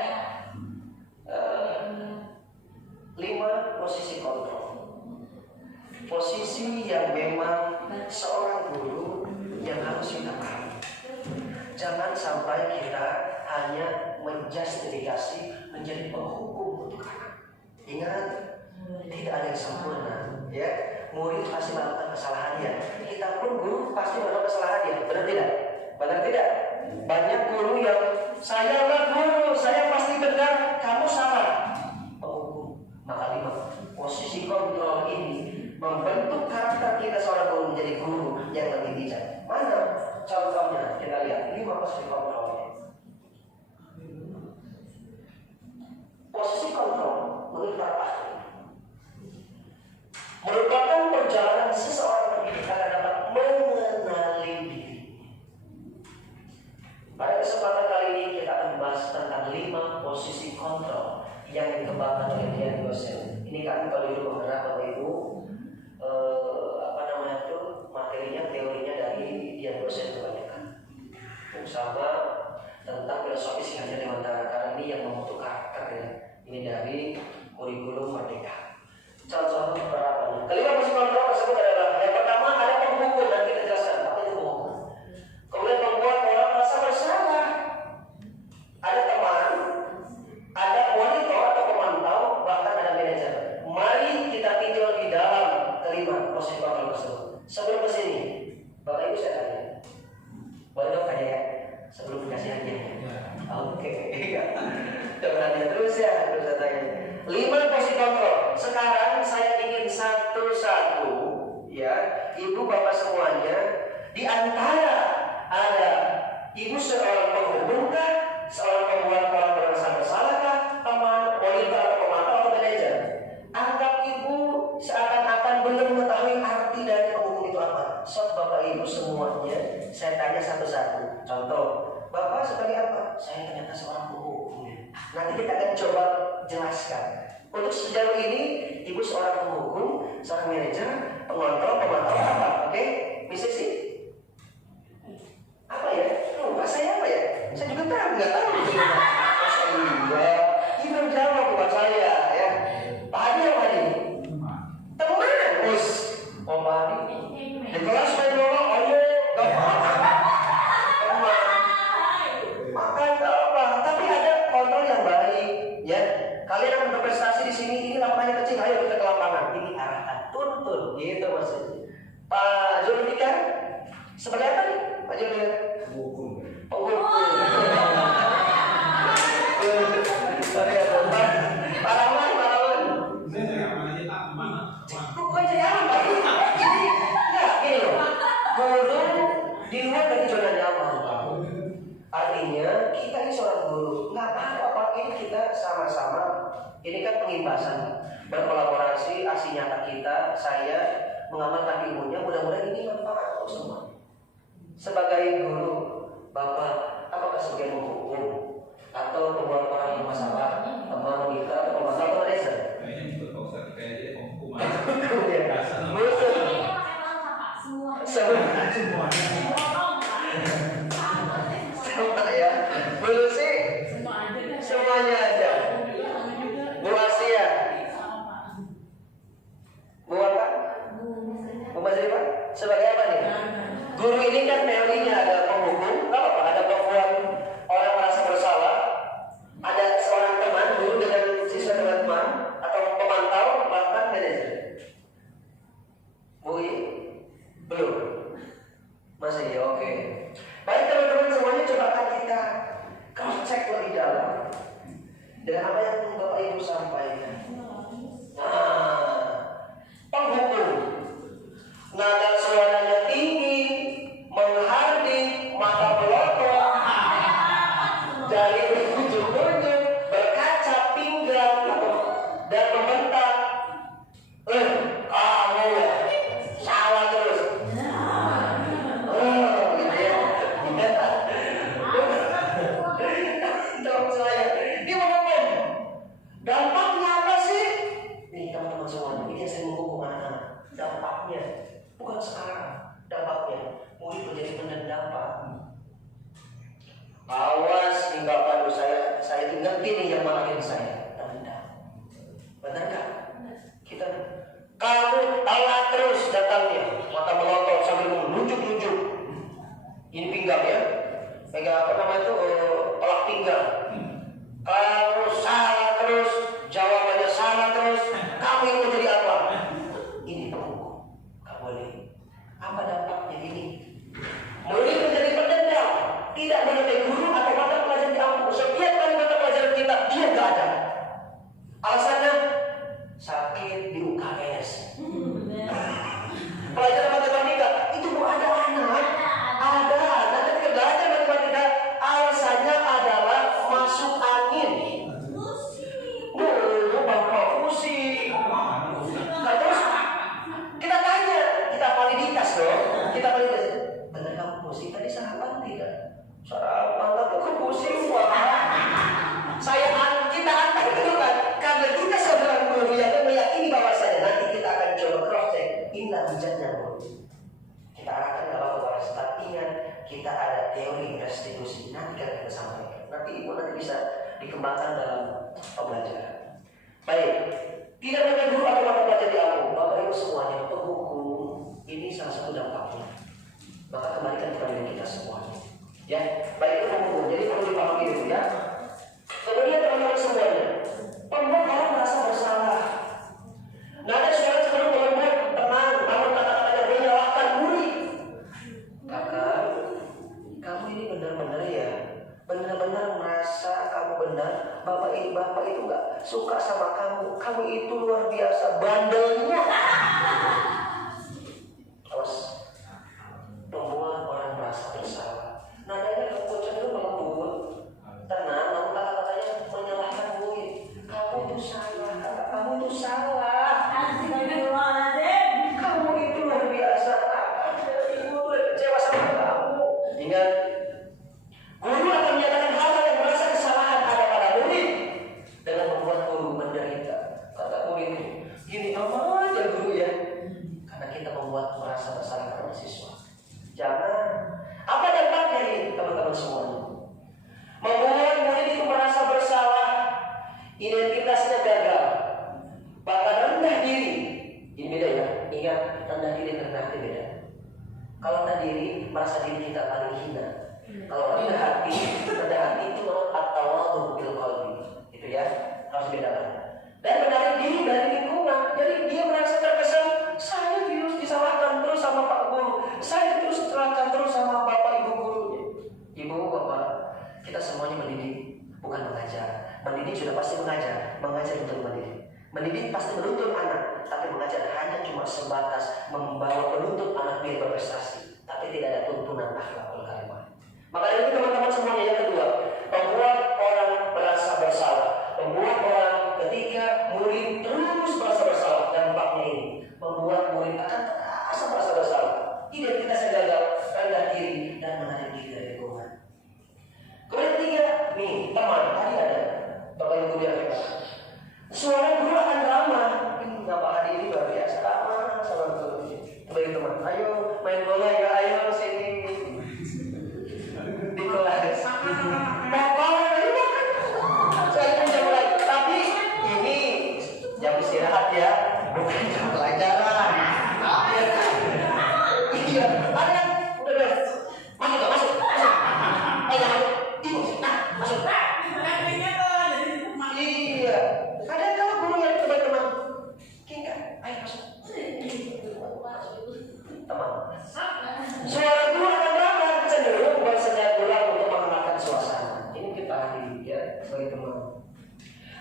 5 posisi kontrol. Posisi yang memang seorang guru yang harus kita pahami. Jangan sampai kita hanya menjustifikasi menjadi penghukum untuk anak. Ingat, tidak ada yang sempurna ya. Murid pasti melakukan kesalahan ya. Kita pun guru pasti melakukan kesalahan ya. Benar tidak? Benar tidak? Banyak guru yang saya lah guru, saya pasti benar, kamu salah. Penghukum. Maka 5 posisi kontrol ini membentuk karakter kita seorang guru menjadi guru yang lebih bijak. Mana contohnya? Kita lihat 5 posisi kontrolnya. Posisi kontrol menurut para ahli merupakan perjalanan seseorang pendidik agar dapat mengenali diri. Pada kesempatan kali ini kita akan membahas tentang 5 posisi kontrol yang dikembangkan oleh Dian Gossel. Ini kami kalau dulu penggerak Bapak Ibu materinya, teorinya dari Dian Gossel kebanyakan. Sama tentang filosofi Singhaja Dewantara karena ini yang membentuk karakter ya. Ini dari kurikulum Merdeka. Contoh penerapannya. Kelima posisi kontrol tersebut adalah yang pertama ada penghukum, dan kita jelaskan apa itu penghukum. Kemudian membuat orang merasa bersalah. Ada teman, ada monitor atau pemantau, bahkan ada manajer. Mari kita tinjau di dalam kelima posisi kontrol tersebut. Sebelum ke sini, Bapak Ibu saya tanya, boleh dong tanya ya? Sebelum dikasih hadiahnya. Oke. Jangan tanya terus ya, terus saya tanya. 5 posisi kontrol. Sekarang saya ingin satu-satu ya, Ibu Bapak semuanya, di antara ada Ibu seorang penghukum kah, seorang pembuat orang merasa bersalah kah, teman, monitor atau pemantau atau manajer. Anggap Ibu seakan-akan belum mengetahui arti dari penghukum itu apa. So, Bapak Ibu semuanya, saya tanya satu-satu. Contoh, Bapak sebagai apa? Saya ternyata seorang penghukum. Nanti kita akan coba jelaskan. Untuk sejauh ini manajer, pengontrol, pemantau apa? Oke, bisa sih? Apa ya? Lupa saya apa ya? Saya juga tahu, nggak tahu. Masa iya? Gimana jawab buat saya ya? Pak Hadi apa Hadi? Teman, bos. Oh Pak Hadi. Di kelas main bola, ayo, nggak apa-apa. Teman. Makan nggak apa, tapi ada kontrol yang baik, ya. Kalian akan berprestasi di sini. Ini lapangannya kecil, ayo kita ke lapangan. Ini arahan, tuntun, gitu maksudnya. Pak Zulfikar, seperti apa nih, Pak Zulfikar? Hukum. Sorry ya, Pak Rahman. Saya aman aja tak mana? Bukan jadi aman, Pak. Jadi, enggak, gini loh. Guru di luar dari zona nyaman. Artinya, kita ini seorang guru. Nggak apa-apa, Pak. Ini kita sama-sama. Ini kan pengimbasan. Berkolaborasi, aksi nyata kita, saya mengamalkan ilmunya. Mudah-mudahan ini manfaat untuk semua. Sebagai guru, Bapak, apakah sebagai penghukum atau pembuat orang bermasalah, teman kita atau pemantau atau manajer? Kayaknya juga Pak Ustadz, kayaknya penghukum Ya. dasar. Betul. Kayaknya pakai bangsa Pak, semuanya. Semuanya. Sama ya. Dulu sih semuanya aja. Bu Asia, Bu apa? Bu Mazri Pak? Sebagai apa nih? Guru ini kan teorinya ada penghukum, apa Pak? Ada pembuat orang merasa bersalah, ada seorang teman guru dengan siswa teman atau pemantau bahkan manajer. Bu belum? Masih ya, oke. Baik teman-teman semuanya, coba akan kita cross check lebih dalam dengan apa yang Bapak Ibu sampaikan. Nah, penghukum, nada suaranya tinggi, menghardik, mata melotot, jari berkunjung-kunjung, berkaca pinggang dan membentak. Kamu ya salah terus. Gitu ya. Dong saya, dia mau ngomong. Dampaknya apa sih? Ini teman-teman semua, ini yang saya menghukum anak-anak. Dampaknya bukan sekarang, dampaknya murid menjadi pendendam Pak. Awas nih Bapak Ibu, saya tinggal nih yang marahin saya. Dendam. Benar nggak? Kita kamu telat terus datangnya, mata melotot sambil menunjuk-nunjuk. Ini pinggang ya, pegang apa namanya itu pelak pinggang. Kamu salah terus, jawabannya salah terus. Kamu ini menjadi apa? Ini penghukum. Gak boleh. Apa dampaknya ini? Murid menjadi pendendam, tidak menyukai guru atau mata pelajaran di kampus. Setiap kali mata pelajaran kita, dia nggak ada. Alasannya sakit di UKS. Pelajaran matematika itu bu ada anak, ketika belajar matematika alasannya adalah masuk angin. Bapak pusing. Nah, terus kita tanya, kita validitas dong, benar kamu pusing tadi sarapan tidak? Sarapan tapi kok pusing Pak? Kita angkat dulu kan, karena kita seorang guru yang meyakini bahwasanya nanti kita akan coba cross check. Inilah bijaknya Bu. Kita arahkan ke bawah start, ingat kita ada teori restitusi. Nanti kita sampaikan. Nanti Ibu nanti bisa dikembangkan dalam pembelajaran. Baik, tidak hanya guru atau mata pelajaran di aku, Bapak Ibu semuanya, penghukum ini salah satu dampaknya. Maka kembalikan kepada diri kita semuanya. Ya, baik itu penghukum. Jadi perlu dipahami dulu ya. Kemudian teman-teman semuanya, pembuat orang merasa bersalah. Nada suara cenderung melembut, tenang, namun kata-katanya menyalahkan murid. Kakak, kamu ini benar-benar ya, benar-benar merasa kamu benar. Bapak itu nggak suka sama kamu. Kamu itu luar biasa bandelnya. Awas, membuat orang merasa bersalah. Nadanya cenderung melembut, tenang. membuat merasa bersalah kepada siswa. Jangan. Apa dampaknya ini teman-teman semuanya? Membuat murid itu merasa bersalah, identitasnya gagal, bahkan rendah diri. Ini beda ya. Ingat, rendah diri dan rendah hati beda. Kalau rendah diri, merasa diri kita paling hina. Kalau rendah hati itu at-tawadhu bil qalbi. Itu ya, harus bedakan. Dan menarik diri dari lingkungan. Jadi dia merasa terkesan, saya terus disalahkan terus sama Pak Guru, saya terus disalahkan terus sama Bapak Ibu guru. Ibu Bapak, kita semuanya mendidik, bukan mengajar. Mendidik sudah pasti mengajar untuk mendidik. Mendidik pasti menuntut anak, tapi mengajar hanya cuma sebatas membawa penuntut anak biar berprestasi, tapi tidak ada tuntunan akhlakul karimah. Maka itu teman-teman semuanya, yang kedua, membuat orang merasa bersalah. Membuat orang ketika murid terus merasa bersalah, dampaknya ini membuat murid akan terasa merasa bersalah. Identitasnya gagal, rendah diri, dan menarik diri dari lingkungan. Kemudian ketiga, nih teman, tadi ada Bapak Ibu yang hebat. Suara guru akan ramah. Bapak Hadi ini luar biasa ramah sama guru. Baik teman, ayo main bola ya, ayo sini di kelas. Bapak, ayo makan. Saya pun jam mulai. Tapi ini jam istirahat ya, bukan jam pelajaran. Iya, ada. Udah. Masuk. Ayo masuk. Masuk. Iya. Ada kalau guru yang teman-teman. Kingkan, ayo masuk. Teman. Suara guru akan ramah, cenderung bersedia pulang untuk menghangatkan suasana. Ini kita ahli ya sebagai teman.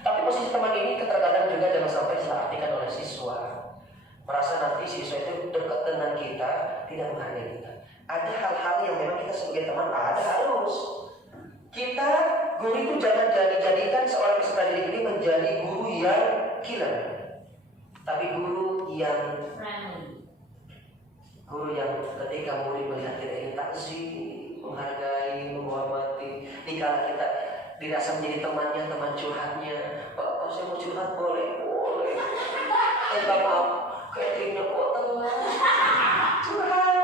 Tapi posisi teman ini terkadang juga jangan sampai disalahartikan oleh siswa. Merasa nanti siswa itu dekat dengan kita, tidak menghargai kita. Ada hal-hal yang memang kita sebagai teman harus. Kita guru itu jangan jadikan seorang peserta didik ini menjadi guru yang killer, tapi guru yang friendly. Guru yang ketika murid melihat kita ini takzim, menghargai, menghormati. Dikala kita dirasa menjadi temannya, teman curhatnya. Bapak, saya mau curhat, boleh. Minta maaf, cateringnya kok telat. Curhat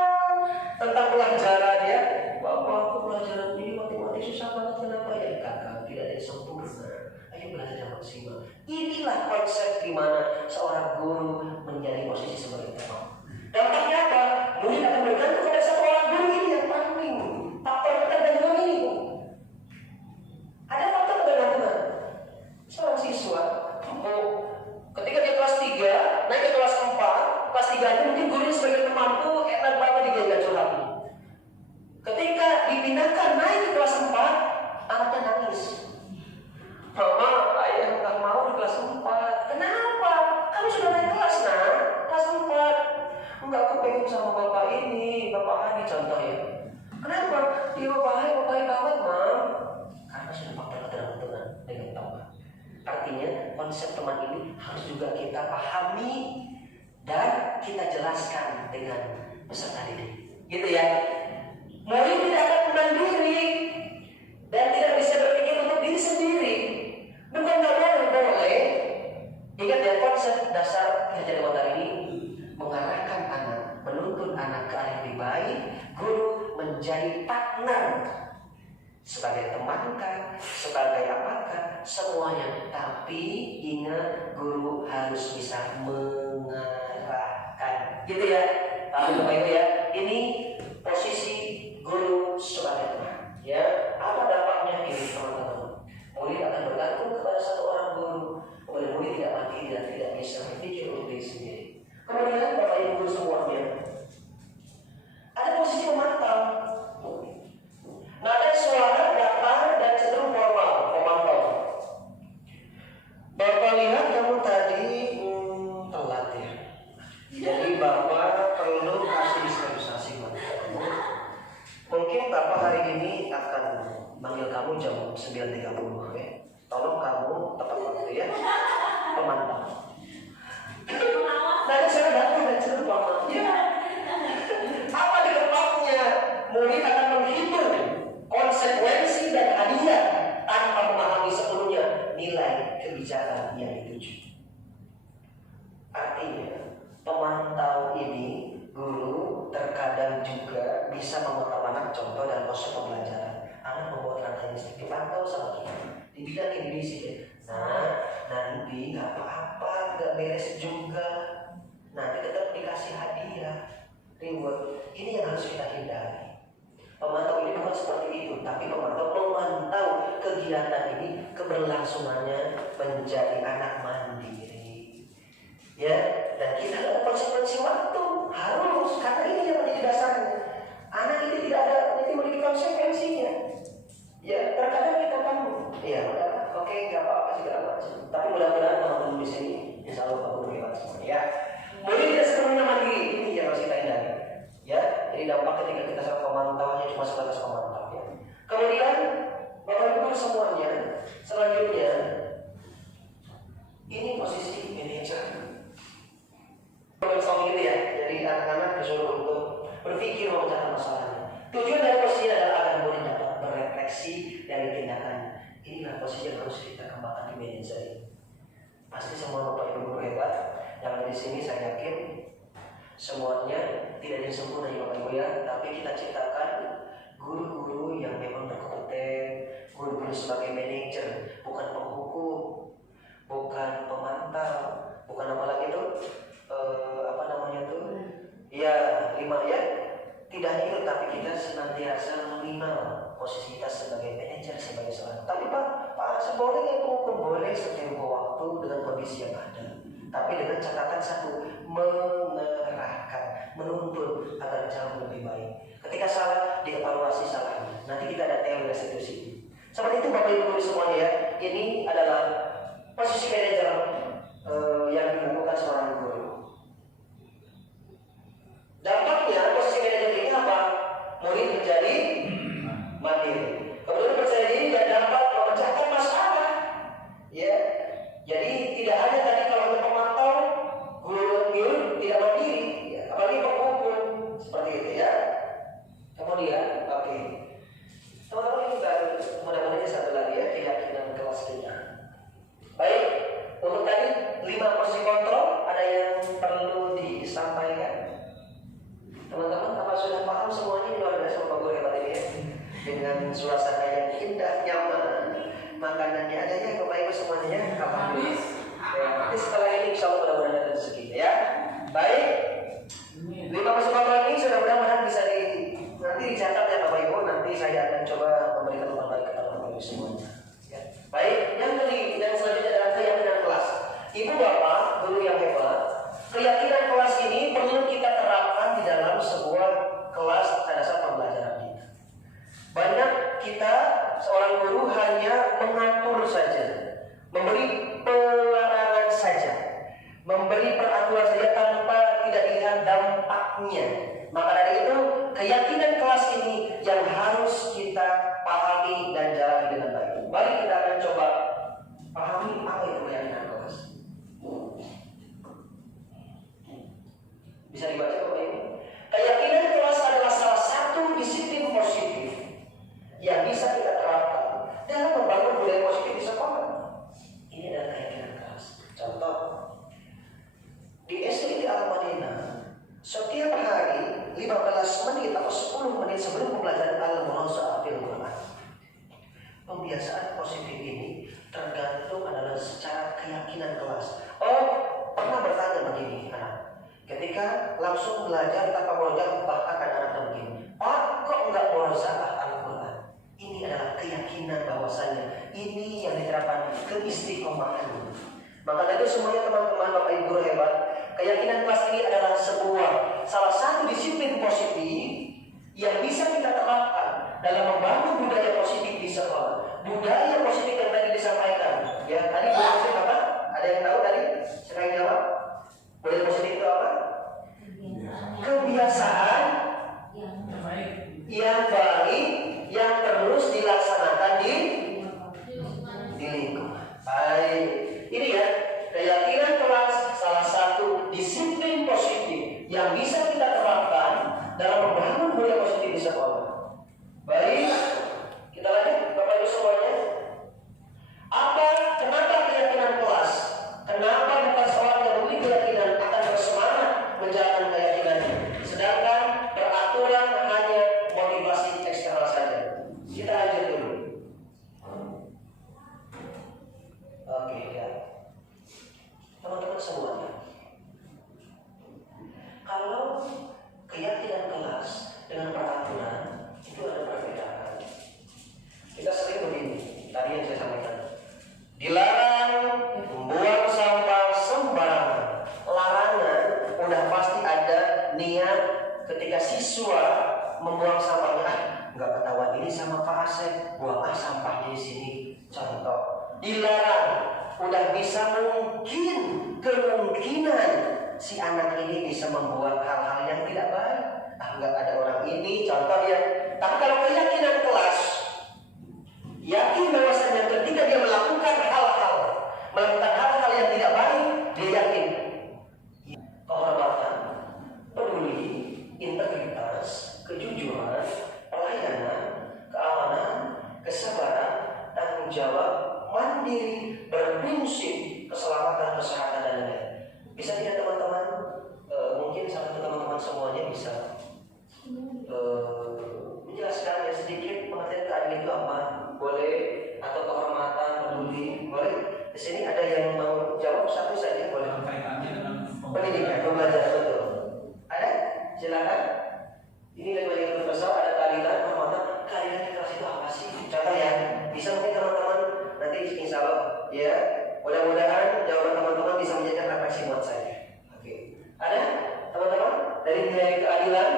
tentang pelajaran ya. Bapak, aku pelajaran ini matematik susah banget, kenapa ya? Kakak, tidak ada yang sempurna. Ayo belajar yang maksimal. Inilah konsep di mana seorang guru menjadi posisi sebagai teman. Dampaknya apa? Murid akan bergantung pada satu orang guru ini yang paling faktor ketergantungan ini. Ada faktor ketergantungan. Seorang siswa, ketika dia kelas 3, naik ke kelas 4, kelas 3 itu mungkin gurunya sebagai temanku enak banget dia curhat. Ketika dipindahkan naik ke kelas 4, anaknya nangis. Mama, ayah nggak mau di kelas 4. Kenapa? Kamu sudah naik kelas, nah? Kelas 4. Enggak, aku pengen sama bapak ini, bapak Hadi contohnya. Kenapa? Dia bapak banget, Mam. Karena sudah faktor ketergantungan dengan teman. Artinya konsep teman ini harus juga kita pahami dan kita jelaskan dengan peserta didik. Gitu ya. Murid tidak akan mandiri dan tidak bisa berpikir untuk diri sendiri. Bukan nggak boleh. Ingat ya, konsep dasar kerja dewan ini mengarahkan anak, menuntun anak ke arah yang lebih baik. Guru menjadi partner sebagai temankah, sebagai apakah, semuanya. Tapi ingat, guru harus bisa mengarahkan. Gitu ya. Tapi Bapak Ibu ya, ini posisi guru sebagai teman. Ya, apa dampaknya ini teman-teman? Murid akan bergantung kepada satu orang guru. Kemudian murid tidak mandiri dan tidak bisa berpikir untuk diri sendiri. Kemudian Bapak Ibu semuanya, ada posisi pemantau. Nada suara datar dan cenderung formal, pemantau. Bapak lihat kamu tadi telat ya. Jadi Bapak perlu kasih dispensasi buat kamu. Mungkin Bapak hari ini akan manggil kamu jam 9.30 ya. Tolong kamu tepat waktu ya. Pemantau. Nada suara datar dan cenderung formal. Ya. Apa di depannya? Murid akan menghitung konsekuensi dan hadiah tanpa memahami sepenuhnya nilai kebijakan yang dituju. Artinya, pemantau ini guru bisa memotong anak, contoh dalam proses pembelajaran. Anak membuat langkah mistik, dipantau sama kita, dibilang ini sih, nanti nggak apa-apa, nggak beres juga, nanti tetap dikasih hadiah, reward. Ini yang harus kita hindari. Pemantau ini bukan seperti itu, tapi pemantau memantau kegiatan ini keberlangsungannya menjadi anak mandiri. Ya, dan kita ada konsekuensi waktu harus, karena ini yang menjadi dasarnya. Anak ini tidak ada, ini memiliki konsekuensinya. Ya, terkadang kita kan, ya udah, oke, nggak apa-apa segala macam. Tapi mudah-mudahan teman-teman di sini, insya Allah Bapak hebat semua. Ya, murid tidak sepenuhnya mandiri, ini yang harus kita hindari. Ya, jadi dampak ketika kita sama pemantau hanya cuma sebatas pemantau. Ya. Kemudian, Bapak Ibu semuanya, selanjutnya, ini posisi manajer. Brainstorming gitu ya, jadi anak-anak disuruh untuk berpikir memecahkan masalahnya. Tujuan dari posisi adalah agar murid dapat berefleksi dari tindakannya. Inilah posisi yang harus kita kembangkan di manajer ini. Pasti semua Bapak Ibu hebat yang ada di sini, saya yakin semuanya tidak ada yang sempurna ya Bapak Ibu ya, tapi kita ciptakan guru-guru yang memang berkompeten, guru-guru sebagai manajer, bukan penghukum, bukan pemantau, bukan apa lagi tuh, apa namanya tuh, ya 5 ya, tidak itu, tapi kita senantiasa mengenal posisi kita sebagai manajer, sebagai seorang. Tapi Pak boleh nggak penghukum? Boleh setempo waktu dengan kondisi yang ada. Tapi dengan catatan satu, mengerahkan, menuntun agar jauh lebih baik. Ketika salah, dievaluasi salahnya. Nanti kita ada teori restitusi. Seperti itu Bapak Ibu semuanya ya. Ini adalah posisi manajer yang dilakukan seorang guru. Dampaknya posisi manajer ini apa? Murid menjadi mandiri. Kemudian percaya diri dan dapat memecahkan masalah. Ya. Jadi tidak hanya tadi kalau pemantau, guru tidak mandiri, ya, apalagi penghukum seperti itu ya. Kemudian, oke. Teman-teman ini baru mudah-mudahan satu lagi ya, keyakinan kelas kita. Baik, untuk tadi 5 posisi kontrol, ada yang perlu disampaikan? Teman-teman, apa sudah paham semuanya? Luar biasa Bapak Guru hebat ini ya. Dengan suasana yang indah, nyaman, makanannya ada ya Bapak Ibu semuanya. Habis. Ya, nanti setelah ini insya Allah mudah-mudahan ada rezeki ya. Baik. 5 posisi kontrol ini sudah mudah-mudahan bisa nanti dicatat ya Bapak Ibu. Nanti saya akan coba memberikan umpan balik kepada Bapak Ibu semuanya. Ya. Baik. Yang selanjutnya adalah keyakinan kelas. Ibu Bapak, guru yang hebat, keyakinan kelas ini perlu kita terapkan di dalam sebuah kelas pada saat pembelajaran kita. Banyak kita seorang guru hanya mengatur saja, memberi pelarangan saja, memberi peraturan saja tanpa tidak dilihat dampaknya. Maka dari itu keyakinan kelas ini yang harus kita pahami dan jalani dengan baik. Mari kita akan coba pahami apa itu keyakinan kelas. Bisa dibaca Bapak Ibu? Keyakinan kelas adalah salah satu disiplin positif yang bisa kita terapkan dalam membangun budaya positif di sekolah. Ini adalah keyakinan kelas. Contoh, di SD Al-Madinah, setiap hari 15 menit atau 10 menit sebelum pembelajaran al-muhasabah bil Quran. Pembiasaan positif ini tergantung adalah secara keyakinan kelas. Oh, pernah bertanya begini anak, ketika langsung belajar tanpa murojaah, bahkan anak-anak begini, Pak, kok enggak murojaah Al-Quran? Ini adalah keyakinan bahwasanya ini yang diterapkan keistiqomahan. Maka dari itu semuanya teman-teman Bapak Ibu guru hebat, keyakinan kelas ini adalah salah satu disiplin positif yang bisa kita terapkan dalam membangun budaya positif di sekolah. Budaya positif yang tadi disampaikan. Ya, tadi budaya positif apa? Ada yang tahu tadi? Silakan jawab. Budaya positif itu apa? Kebiasaan yang baik yang terus dilaksanakan di lingkungan. Baik. Ini ya, keyakinan kelas salah satu disiplin positif yang bisa kita terapkan dalam membangun budaya positif di sekolah. Baik, kita lanjut Bapak Ibu semuanya. Kenapa keyakinan kelas? Kenapa bukan seorang yang memiliki keyakinan akan bersemangat menjalankan keyakinannya, sedangkan peraturan hanya keyakinan kelas dengan peraturan itu ada perbedaan. Kita sering begini, tadi yang saya sampaikan, dilarang membuang sampah sembarangan. Larangan udah pasti ada niat ketika siswa membuang sampahnya, nggak ketahuan ini sama Pak Asep, buang sampahnya di sini. Contoh, dilarang udah bisa kemungkinan si anak ini bisa membuat hal-hal yang tidak baik. Nggak ada orang ini, contoh ya. Tapi kalau keyakinan kelas, yakin bahwasanya ketika dia melakukan hal-hal yang tidak baik, dia yakin kehormatan, peduli, integritas, kejujuran, pelayanan, keamanan, kesabaran, tanggung jawab, mandiri, berprinsip, keselamatan, kesehatan dan lain-lain. Bisa tidak teman-teman? Mungkin salah satu teman-teman semuanya bisa menjelaskan ya sedikit pengertian keadilan itu apa? Boleh? Atau kehormatan, peduli? Boleh? Di sini ada yang mau jawab satu saja, boleh? Kaitannya dengan Pendidikan, pembelajaran, betul. Ada? Silakan. Ini lebih universal, ada keadilan, kehormatan. Keadilan di kelas itu apa sih? Contoh ya, bisa mungkin teman-teman nanti insya Allah ya. Mudah-mudahan jawaban teman-teman bisa menjadi refleksi buat saya. Oke. Ada teman-teman dari nilai keadilan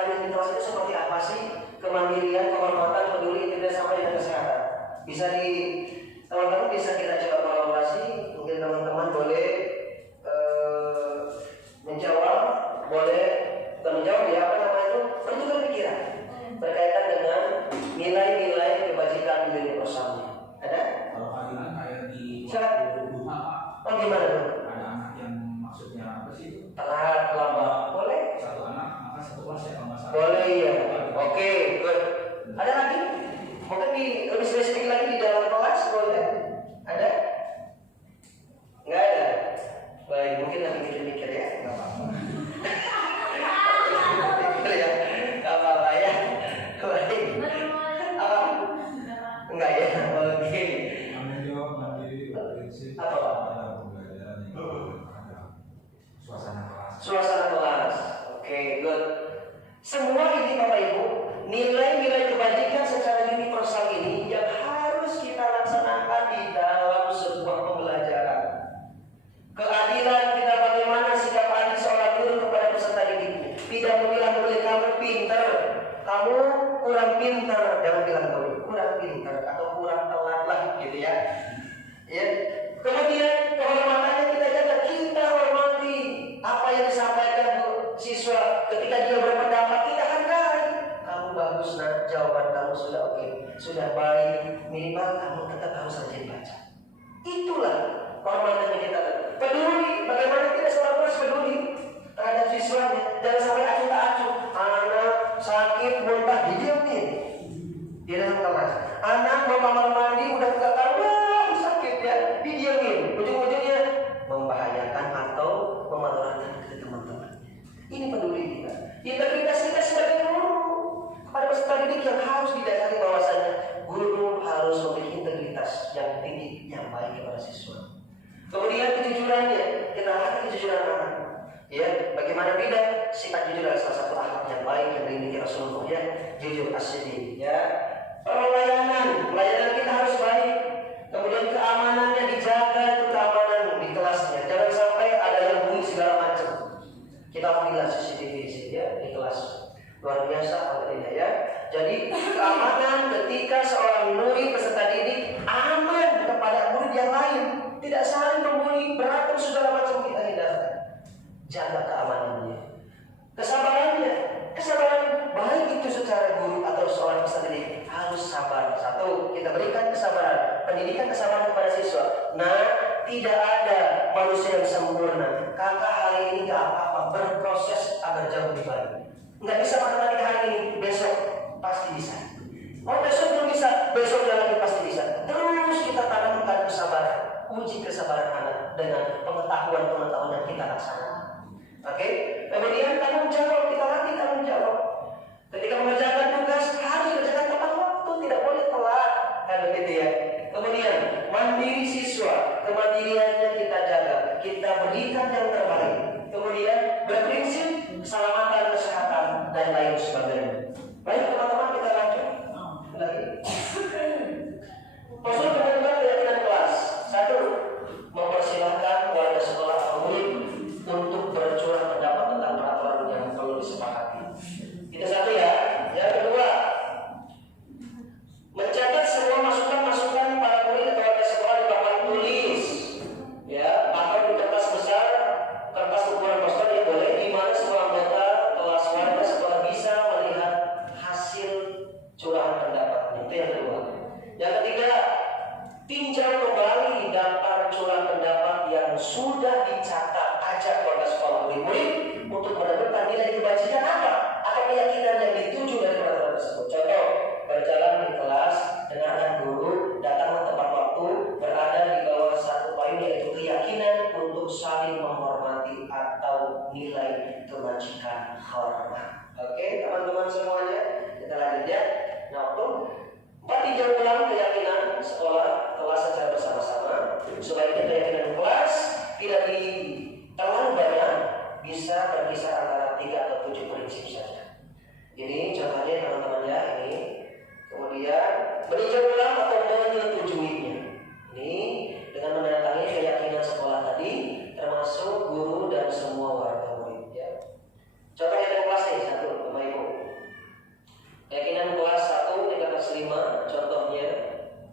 di kelas itu seperti apa sih? Kemandirian, kehormatan, peduli, integritas sampai dengan kesehatan. Bisa teman-teman bisa kita coba kolaborasi. Mungkin teman-teman boleh menjawab, boleh bukan menjawab ya, apa namanya itu, bertukar pikiran berkaitan dengan nilai-nilai kebajikan di dunia bersama. Ada? kalau keadilan kayak di Silakan. duha Pak, Oh gimana tuh? ada anak yang maksudnya apa sih itu? Telat, lambat, boleh? Satu anak maka satu kelas ya kalau nggak salah. Boleh ya. Oke, good. Ada lagi? Mungkin lebih spesifik lagi di dalam kelas boleh? Ada? Nggak ada. Baik, mungkin lagi mikir-mikir ya. Nggak apa-apa. Mikir ya. Nggak apa-apa ya. Baik. Apa? Enggak ya. Oke. Tanggung jawab mandiri berprinsip Apa, Pak? dalam pembelajaran yang ada suasana kelas. Suasana kelas. Oke, good. Semua ini Bapak Ibu, nilai-nilai kebajikan secara universal ini yang harus kita laksanakan di dalam sebuah pembelajaran. Keadilan kita bagaimana sikap adil seorang guru kepada peserta didiknya. Tidak memilih kamu pintar, kamu kurang pintar, jangan bilang kamu kurang pintar atau kurang telat lah gitu ya. Ya. Kemudian kehormatannya kita jaga, kita hormati apa yang disampaikan siswa ketika dia berpendapat, kita hargai. Kamu bagus nak, jawaban kamu sudah oke, sudah baik, minimal kamu tetap harus rajin baca. Itulah kehormatan yang kita peduli. Bagaimana tidak seorang guru peduli terhadap siswanya, jangan sampai acuh tak acuh. Anak sakit muntah didiamin di dalam kelas. Anak mau kamar mandi udah nggak karuan sakit ya, didiamin. Ujung-ujungnya membahayakan atau memudaratkan ke teman-teman. Ini peduli kita. Integritas kita sebagai guru kepada peserta didik yang harus didasari bahwasanya guru harus memiliki integritas yang tinggi, yang baik kepada siswa. Kemudian kejujurannya, kita latih kejujuran anak. Ya, bagaimana tidak? Sifat jujur adalah salah satu akhlak yang baik yang dimiliki Rasulullah ya, jujur as-siddiq ya. Pelayanan kita harus baik. Kemudian keamanannya dijaga, itu keamanan di kelasnya. Jangan sampai ada yang bunyi segala macam. Kita pilih CCTV di sini ya, di kelas. Luar biasa pentingnya ya. Jadi keamanan ketika seorang murid peserta didik aman kepada murid yang lain, tidak saling membuli, berantem segala macam kita hindarkan. Jaga keamanannya. Kesabaran baik itu secara guru atau seorang peserta didik harus sabar. Satu, kita berikan kesabaran, pendidikan kesabaran kepada siswa. Nah, tidak ada manusia yang sempurna. Kakak hari ini gak apa-apa, berproses agar jauh lebih baik. Nggak bisa matematika hari ini, besok pasti bisa. Oh besok belum bisa, besok lagi pasti bisa. Terus kita tanamkan kesabaran, uji kesabaran anak dengan pengetahuan yang kita laksanakan. Oke, kemudian tanggung jawab, kita latih tanggung jawab. Ketika mengerjakan tugas harus dikerjakan tepat waktu, tidak boleh telat, kan begitu ya. Kemudian mandiri siswa, kemandiriannya kita jaga, kita berikan yang terbaik. Kemudian berprinsip keselamatan dan lain sebagainya. Baik teman-teman, kita lanjut lagi. Prosedur pembentukan keyakinan kelas. 1. Mempersilahkan warga sekolah atau murid untuk bercurah pendapat tentang peraturan yang perlu disepakati. Itu satu ya. Yang kedua, mencatat semua masukan-masukan para murid atau warga sekolah di papan tulis, ya, atau di kertas besar, kertas ukuran poster yang boleh, di mana semua anggota kelas warga sekolah bisa melihat hasil curahan pendapatnya. Itu yang kedua. Yang ketiga, tinjau kembali daftar curahan pendapat yang sudah dicatat. Ajak warga sekolah murid-murid untuk menentukan nilai kebajikan apa akan keyakinan yang dituju dari peraturan tersebut. Contoh, berjalan di kelas, dengarkan guru, datang tepat waktu, berada di bawah satu poin yaitu keyakinan untuk saling menghormati atau nilai kebajikan hormat. Oke, teman-teman semuanya, kita lanjut ya. Nah, untuk 4, tinjau ulang keyakinan sekolah kelas secara bersama-sama. Sebaiknya keyakinan kelas tidak terlalu banyak, bisa berkisar antara 3 atau 7 prinsip saja. Ini contohnya teman-teman ya, ini. Kemudian meninjau ulang atau menyetujuinya. Ini dengan mendatangi keyakinan sekolah tadi, termasuk guru dan semua warga murid ya. Contoh keyakinan kelas nih, 1, Bapak Ibu. Keyakinan kelas 1 3/5, contohnya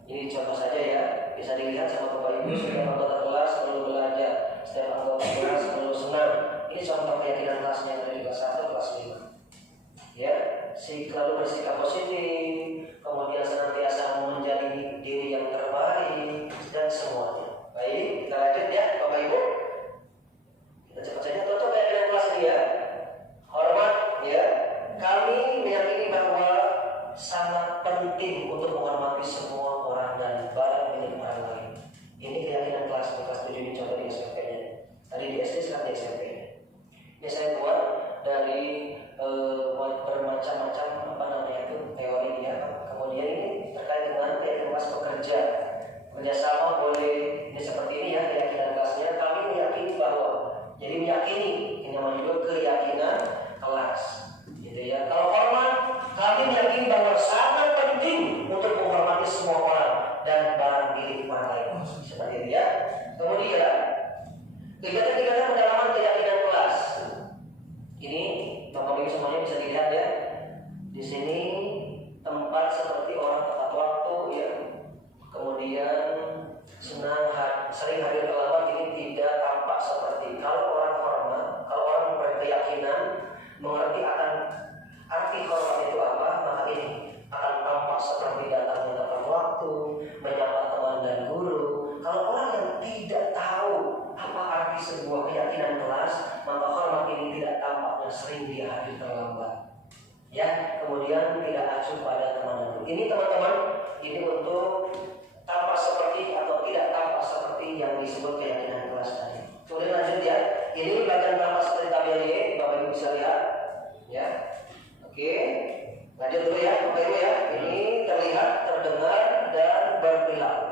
ini contoh saja ya, bisa dilihat sama Bapak Ibu. Setiap anggota kelas perlu belajar, setiap anggota kelas perlu senang. Ini contoh keyakinan kelasnya dari kelas 1 kelas 5 ya. Selalu bersikap positif, kemudian senantiasa menjadi diri yang terbaik dan semuanya. Baik, kita lanjut ya Bapak Ibu. Kita cepat saja. Contoh keyakinan kelas ini ya. Hormat ya. Kami meyakini bahwa sangat penting untuk menghormati semua orang dan barang milik orang lain. Ini keyakinan kelas 7 ini, contoh di SMP-nya. Tadi di SD, sekarang di SMP-nya. Ini saya buat dari bermacam-macam teori ya. Kemudian ini terkait dengan keyakinan kelas pekerja. Kerjasama boleh, ini seperti ini ya keyakinan kelasnya. Kami meyakini bahwa, jadi meyakini, ini namanya juga keyakinan kelas. Gitu ya. Kalau hormat, kami meyakini bahwa sangat penting untuk menghormati semua orang dan barang milik orang lain. Seperti itu ya. Kemudian kegiatan-kegiatan pendalaman keyakinan kelas. Ini Bapak Ibu semuanya bisa dilihat ya. Di sini tempat seperti orang tepat waktu ya. Kemudian sering hadir terlambat, ini tidak tampak seperti. Kalau orang hormat, kalau orang berkeyakinan mengerti akan arti hormat itu apa, maka ini akan tampak seperti datangnya tepat waktu, menyapa teman dan guru. Kalau orang yang tidak tahu apa arti sebuah keyakinan kelas, maka hormat ini tidak tampaknya sering dia hadir terlambat. Ya, kemudian tidak acuh pada teman-teman. Ini teman-teman, ini untuk tampak seperti atau tidak tampak seperti yang disebut keyakinan kelas tadi. Kemudian lanjut ya. Ini bagian tampak seperti KBY, Bapak Ibu bisa lihat. Ya, oke. Lanjut dulu ya, Bapak Ibu ya. Ini terlihat, terdengar dan berperilaku.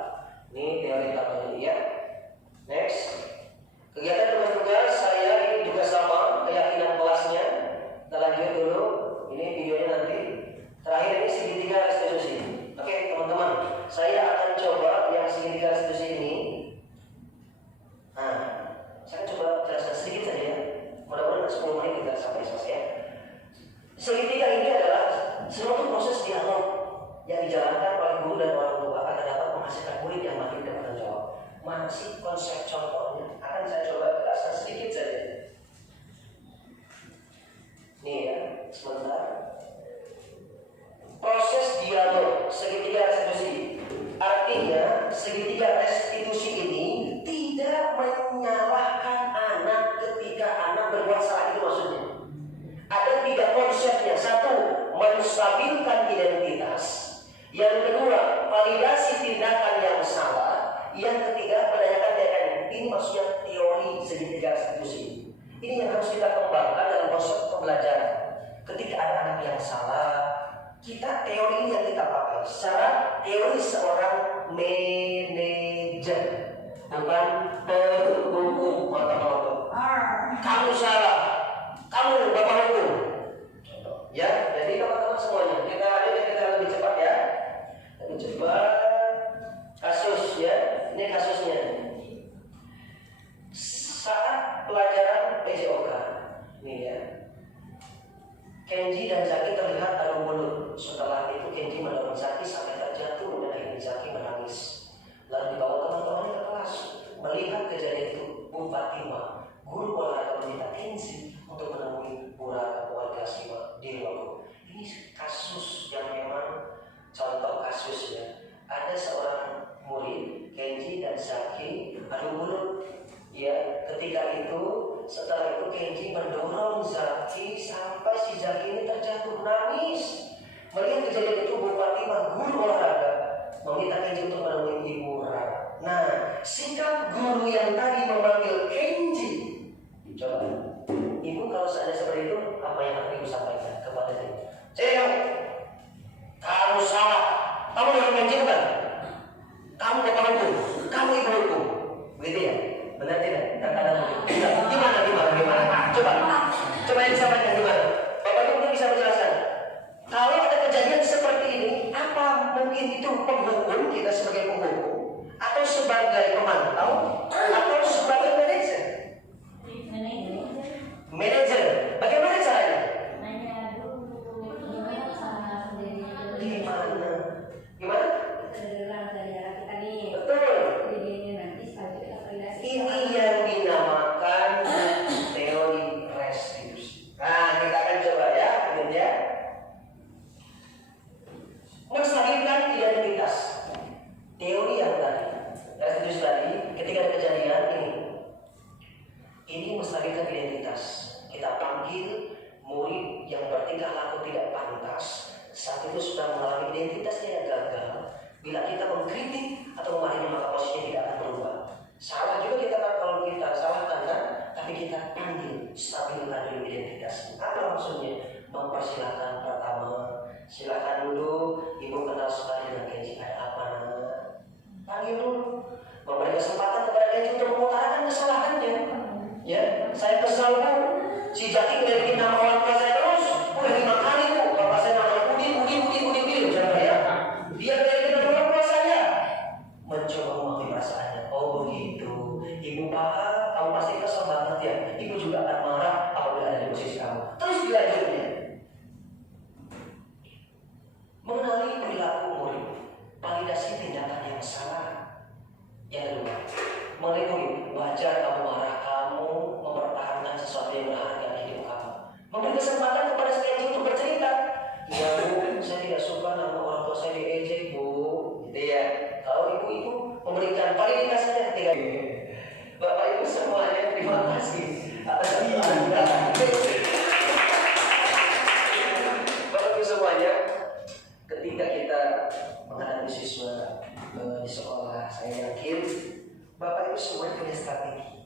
Ini teori KBY ya. Next. Kegiatan tugas-tugas saya ini juga sama keyakinan kelasnya. Kita lanjut dulu. Ini videonya nanti. Terakhir ini segitiga restitusi. Oke teman-teman, saya akan coba yang segitiga restitusi ini. Nah, saya coba jelaskan sedikit saja. Mudah-mudahan 10 menit kita sampai selesai ya. Segitiga ini adalah suatu proses dialog yang dijalankan oleh guru dan orang tua agar dapat menghasilkan murid yang makin bertanggung jawab. Mana sih konsep contohnya? Akan saya coba jelaskan sedikit saja. Nih ya, sebentar. Proses dialog segitiga restitusi. Artinya segitiga restitusi ini tidak menyalahkan anak ketika anak berbuat salah, itu maksudnya. Ada 3 konsepnya. 1, menstabilkan identitas. Yang kedua, validasi tindakan yang salah. Yang ketiga, menanyakan TN. Ini maksudnya teori segitiga restitusi. Ini yang harus kita kembangkan dalam proses pembelajaran. Ketika ada anak yang salah, kita teori ini yang kita pakai. Secara teori seorang manajer, bukan penghukum atau kamu salah, kamu bapak hukum. Kenji dan Zaki terlihat adu mulut. Setelah itu Kenji mendorong Zaki sampai terjatuh dan akhirnya Zaki menangis. Lalu dibawa teman-temannya ke kelas. Melihat kejadian itu, Bu Fatima, guru olahraga meminta Kenji untuk menemui Pura warga Sima di ruang. Ini kasus yang memang contoh kasus ya. Ada seorang murid Kenji dan Zaki adu mulut. Ya, ketika itu setelah itu Kenji mendorong Zaki sampai si Zaki ini terjatuh nangis. Melihat kejadian itu Bu Fatimah guru olahraga meminta Kenji untuk menemui Ibu Ra. Nah, sikap guru yang tadi memanggil Kenji, coba Ibu kalau seandainya seperti itu, apa yang akan Ibu sampaikan kepada dia? Cek, kamu salah. Kamu dorong Kenji bukan? Kamu bapak hukum, kamu ibu hukum, begitu ya? Benar tidak? Gimana? Coba yang disampaikan gimana? Bapak Ibu mungkin bisa menjelaskan. Kalau ada kejadian seperti ini, apa mungkin itu penghukum kita sebagai penghukum, atau sebagai pemantau, atau sebagai manajer? Manajer. Bagaimana caranya? Gimana? Betul. Ini yang dinamakan teori restitusi. Nah, kita akan coba ya, ya. Menstabilkan identitas. Teori yang tadi, restitusi tadi, ketika ada kejadian ini menstabilkan identitas. Kita panggil murid yang bertingkah laku tidak pantas. Saat itu sudah mengalami identitasnya yang gagal. Bila kita mengkritik atau memarahi, maka posisinya tidak akan berubah. Salah juga kita kalau kita salahkan kan, tapi kita panggil stabilkan dulu identitasnya. Apa maksudnya? Mempersilahkan pertama, silakan dulu Ibu kenal sekali dengan Kenji, ada apa nak? Panggil dulu, memberi kesempatan kepada Kenji untuk mengutarakan kesalahannya. Ya, saya kesal Bu, si Jaki ngelebihin nama orang tua saya terus, udah 5 kali Bu, bapak saya nama Udin, siapa ya? Dia ngelebihin nama orang tua saya. Mencoba memahami perasaannya. Oh begitu, Ibu paham, kamu pasti kesel banget ya. Ibu juga akan marah apabila ada di posisi kamu. Terus dilanjutnya, mengenali perilaku murid, validasi tindakan yang salah. Yang kedua, melindungi. Wajar kamu marah, kamu mempertahankan sesuatu yang berharga di hidup kamu. Memberi kesempatan kepada Kenji untuk bercerita. Ya Bu, saya tidak suka nama orang tua saya diejek Bu, gitu ya. Kalau ibu-ibu memberikan validitasnya ketika Bapak Ibu semuanya, terima kasih atas Bapak Ibu semuanya, ketika kita menghadapi siswa di sekolah, saya yakin Bapak Ibu semuanya punya strategi,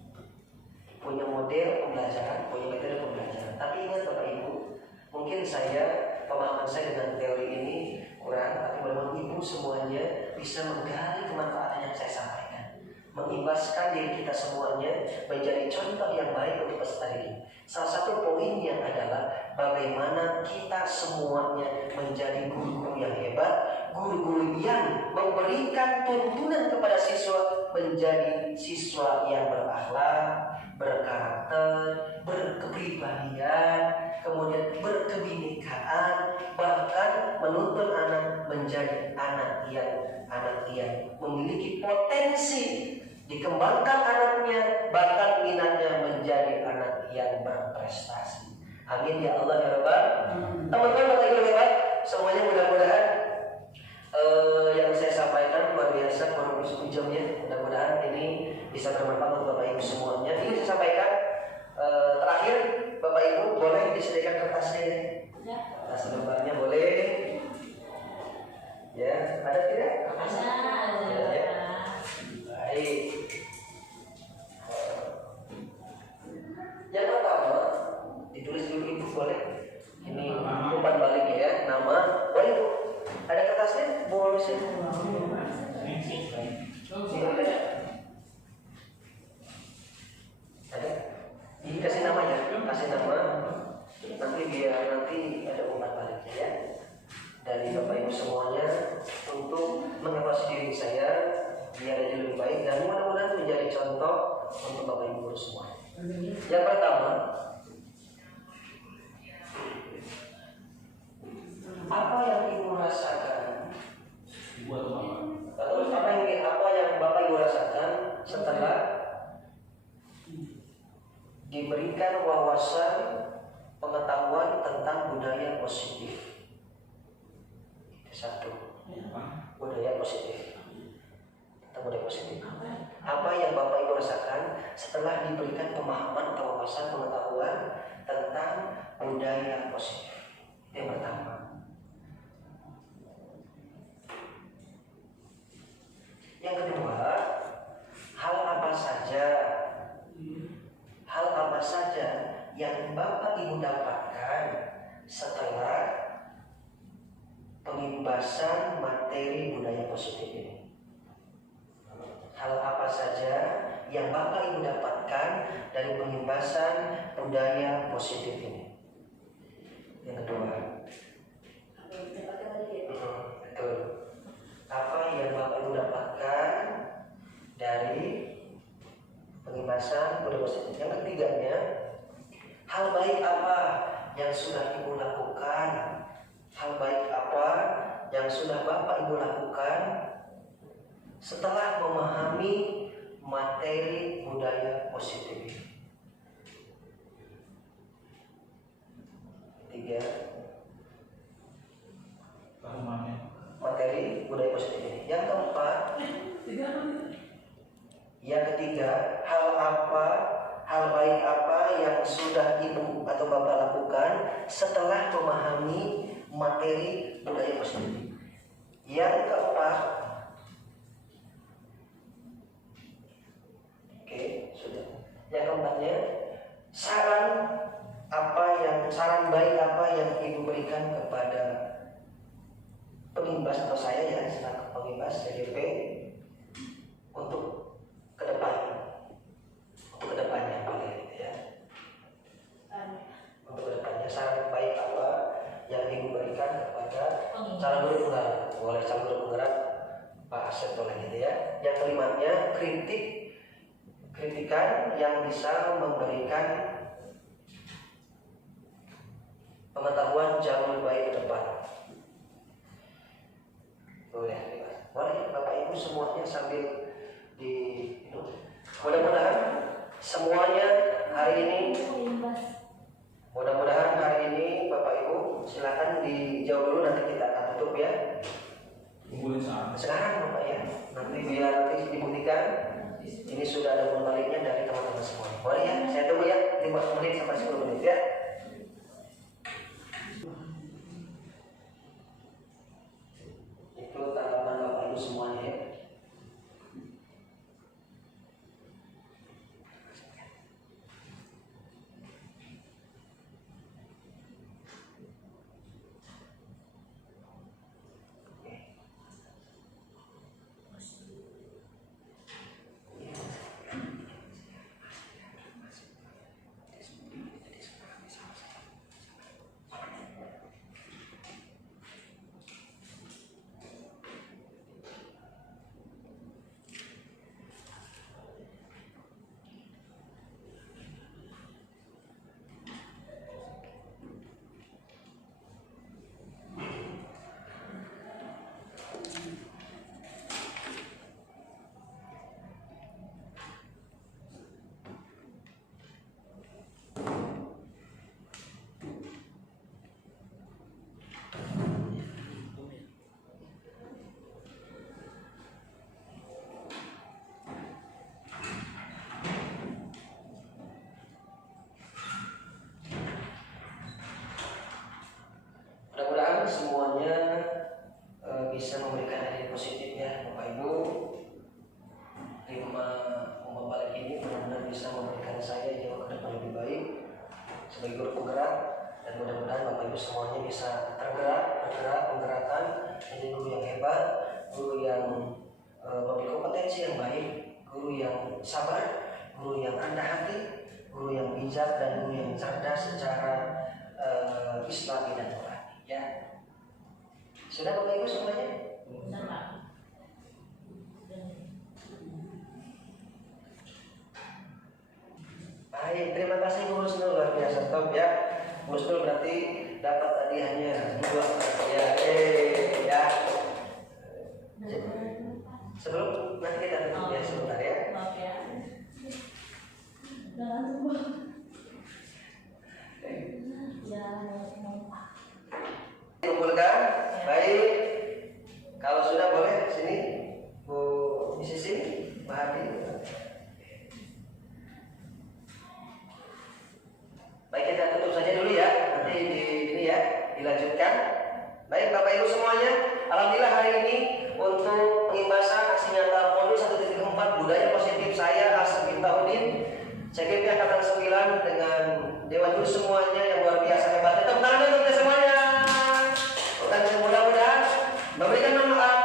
punya model pembelajaran, punya metode pembelajaran. Tapi ingat Bapak Ibu, mungkin pemahaman saya dengan teori ini kurang, tapi memang Ibu semuanya bisa menggali kemanfaatan yang saya sampaikan, mengimbaskan diri kita semuanya menjadi contoh yang baik untuk peserta didik. Salah satu poinnya adalah bagaimana kita semuanya menjadi guru-guru yang hebat, guru-guru yang memberikan tuntunan kepada siswa menjadi siswa yang berakhlak, berkarakter, berkepribadian, kemudian berkebinekaan, bahkan menuntun anak menjadi anak yang memiliki potensi, dikembangkan anaknya, bahkan minatnya menjadi anak yang berprestasi. Amin ya Allah ya Rabbal. Teman-teman Bapak Ibu hebat, semuanya mudah-mudahan yang saya sampaikan luar biasa, kurang lebih 1 jam ya. Mudah-mudahan ini bisa bermanfaat untuk Bapak Ibu semuanya. Ini saya sampaikan terakhir, Bapak Ibu boleh disediakan kertasnya ya. Kertas lembarnya boleh. Ya, ada tidak? Ada. Ya. Baik. Yang pertama, ditulis dulu Ibu boleh. Ini umpan balik ya, nama. Boleh Bu? Ada kertasnya? Boleh sih. Ada? Ini kasih nama ya, kasih nama. Nanti biar nanti ada umpan baliknya ya. Dari Bapak Ibu semuanya untuk mengevaluasi diri saya biar jadi lebih baik dan mudah-mudahan menjadi contoh untuk Bapak Ibu semua. Yang pertama, positif. Itu satu. Budaya positif. Tentang budaya positif. Apa yang Bapak Ibu rasakan setelah diberikan pemahaman atau wawasan pengetahuan tentang budaya positif? Itu yang pertama. Yang kedua, hal apa saja yang Bapak Ibu dapatkan setelah pembebasan materi budaya positif ini? Hal apa saja yang Bapak Ibu dapatkan dari pembebasan budaya positif ini? Yang kedua, betul. Apa yang Bapak Ibu dapatkan dari pembebasan budaya positif? Yang ketiganya, hal baik apa yang sudah Ibu lakukan? Hal baik apa yang sudah Bapak Ibu lakukan setelah memahami materi budaya positif ini? Tiga, materi budaya positif ini. Yang keempat, yang ketiga, hal baik apa yang sudah Ibu atau Bapak lakukan setelah memahami materi budaya positif. Yang keempat, oke, sudah. Yang keempatnya, saran baik apa yang Ibu berikan kepada pengimbas atau saya ya, selaku pengimbas CDP untuk kedepannya boleh ya. Untuk kedepannya saran baik apa yang Ibu berikan kepada calon guru penggerak, boleh calon guru penggerak Pak Asep boleh gitu ya. Yang kelimanya, kritikan yang bisa memberikan pengetahuan jauh lebih baik ke depan. Boleh Bapak Ibu semuanya sambil di mudah-mudahan semuanya hari ini, mudah-mudahan hari ini Bapak Ibu silakan dijawab dulu, nanti kita akan tutup ya. Sekarang Bapak ya, nanti biar nanti dibuktikan ini sudah ada baliknya dari teman-teman semua. Boleh ya, saya tunggu ya 5 menit sampai 10 menit ya. Itu tanggapan Bapak Ibu semuanya ya. Mudah-mudahan semuanya bisa memberikan energi positif ya Bapak Ibu. 5 balik ini benar-benar bisa memberikan saya jauh ke depan lebih baik sebagai guru penggerak, dan mudah-mudahan Bapak Ibu semuanya bisa penggerakan menjadi guru yang hebat, guru yang memiliki kompetensi yang baik, guru yang sabar, guru yang rendah hati, guru yang bijak, dan guru yang cerdas secara Islami dan Qurani ya. Sudah Bapak Ibu semuanya? Baik, terima kasih Bu Husnul, luar biasa top ya. Bu Husnul berarti dapat tadi hanya 2 ya. Ya. Sebelum nanti kita tutup ya sebentar ya. Maaf ya. Jangan lupa. Jangan lupa. dilanjutkan. Baik Bapak Ibu semuanya, alhamdulillah hari ini untuk pengibasan aksi nyata modul 1.4 budaya positif saya Asep Miftahudin, CGP Angkatan 9 dengan Dewan Guru semuanya yang luar biasa hebatnya. Tepuk tangan untuk kita semuanya. Dan mudah-mudahan memberikan manfaat,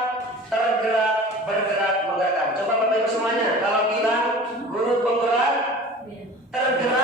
tergerak, bergerak, menggerakkan. Coba Bapak Ibu semuanya, kalau bilang guru penggerak, tergerak.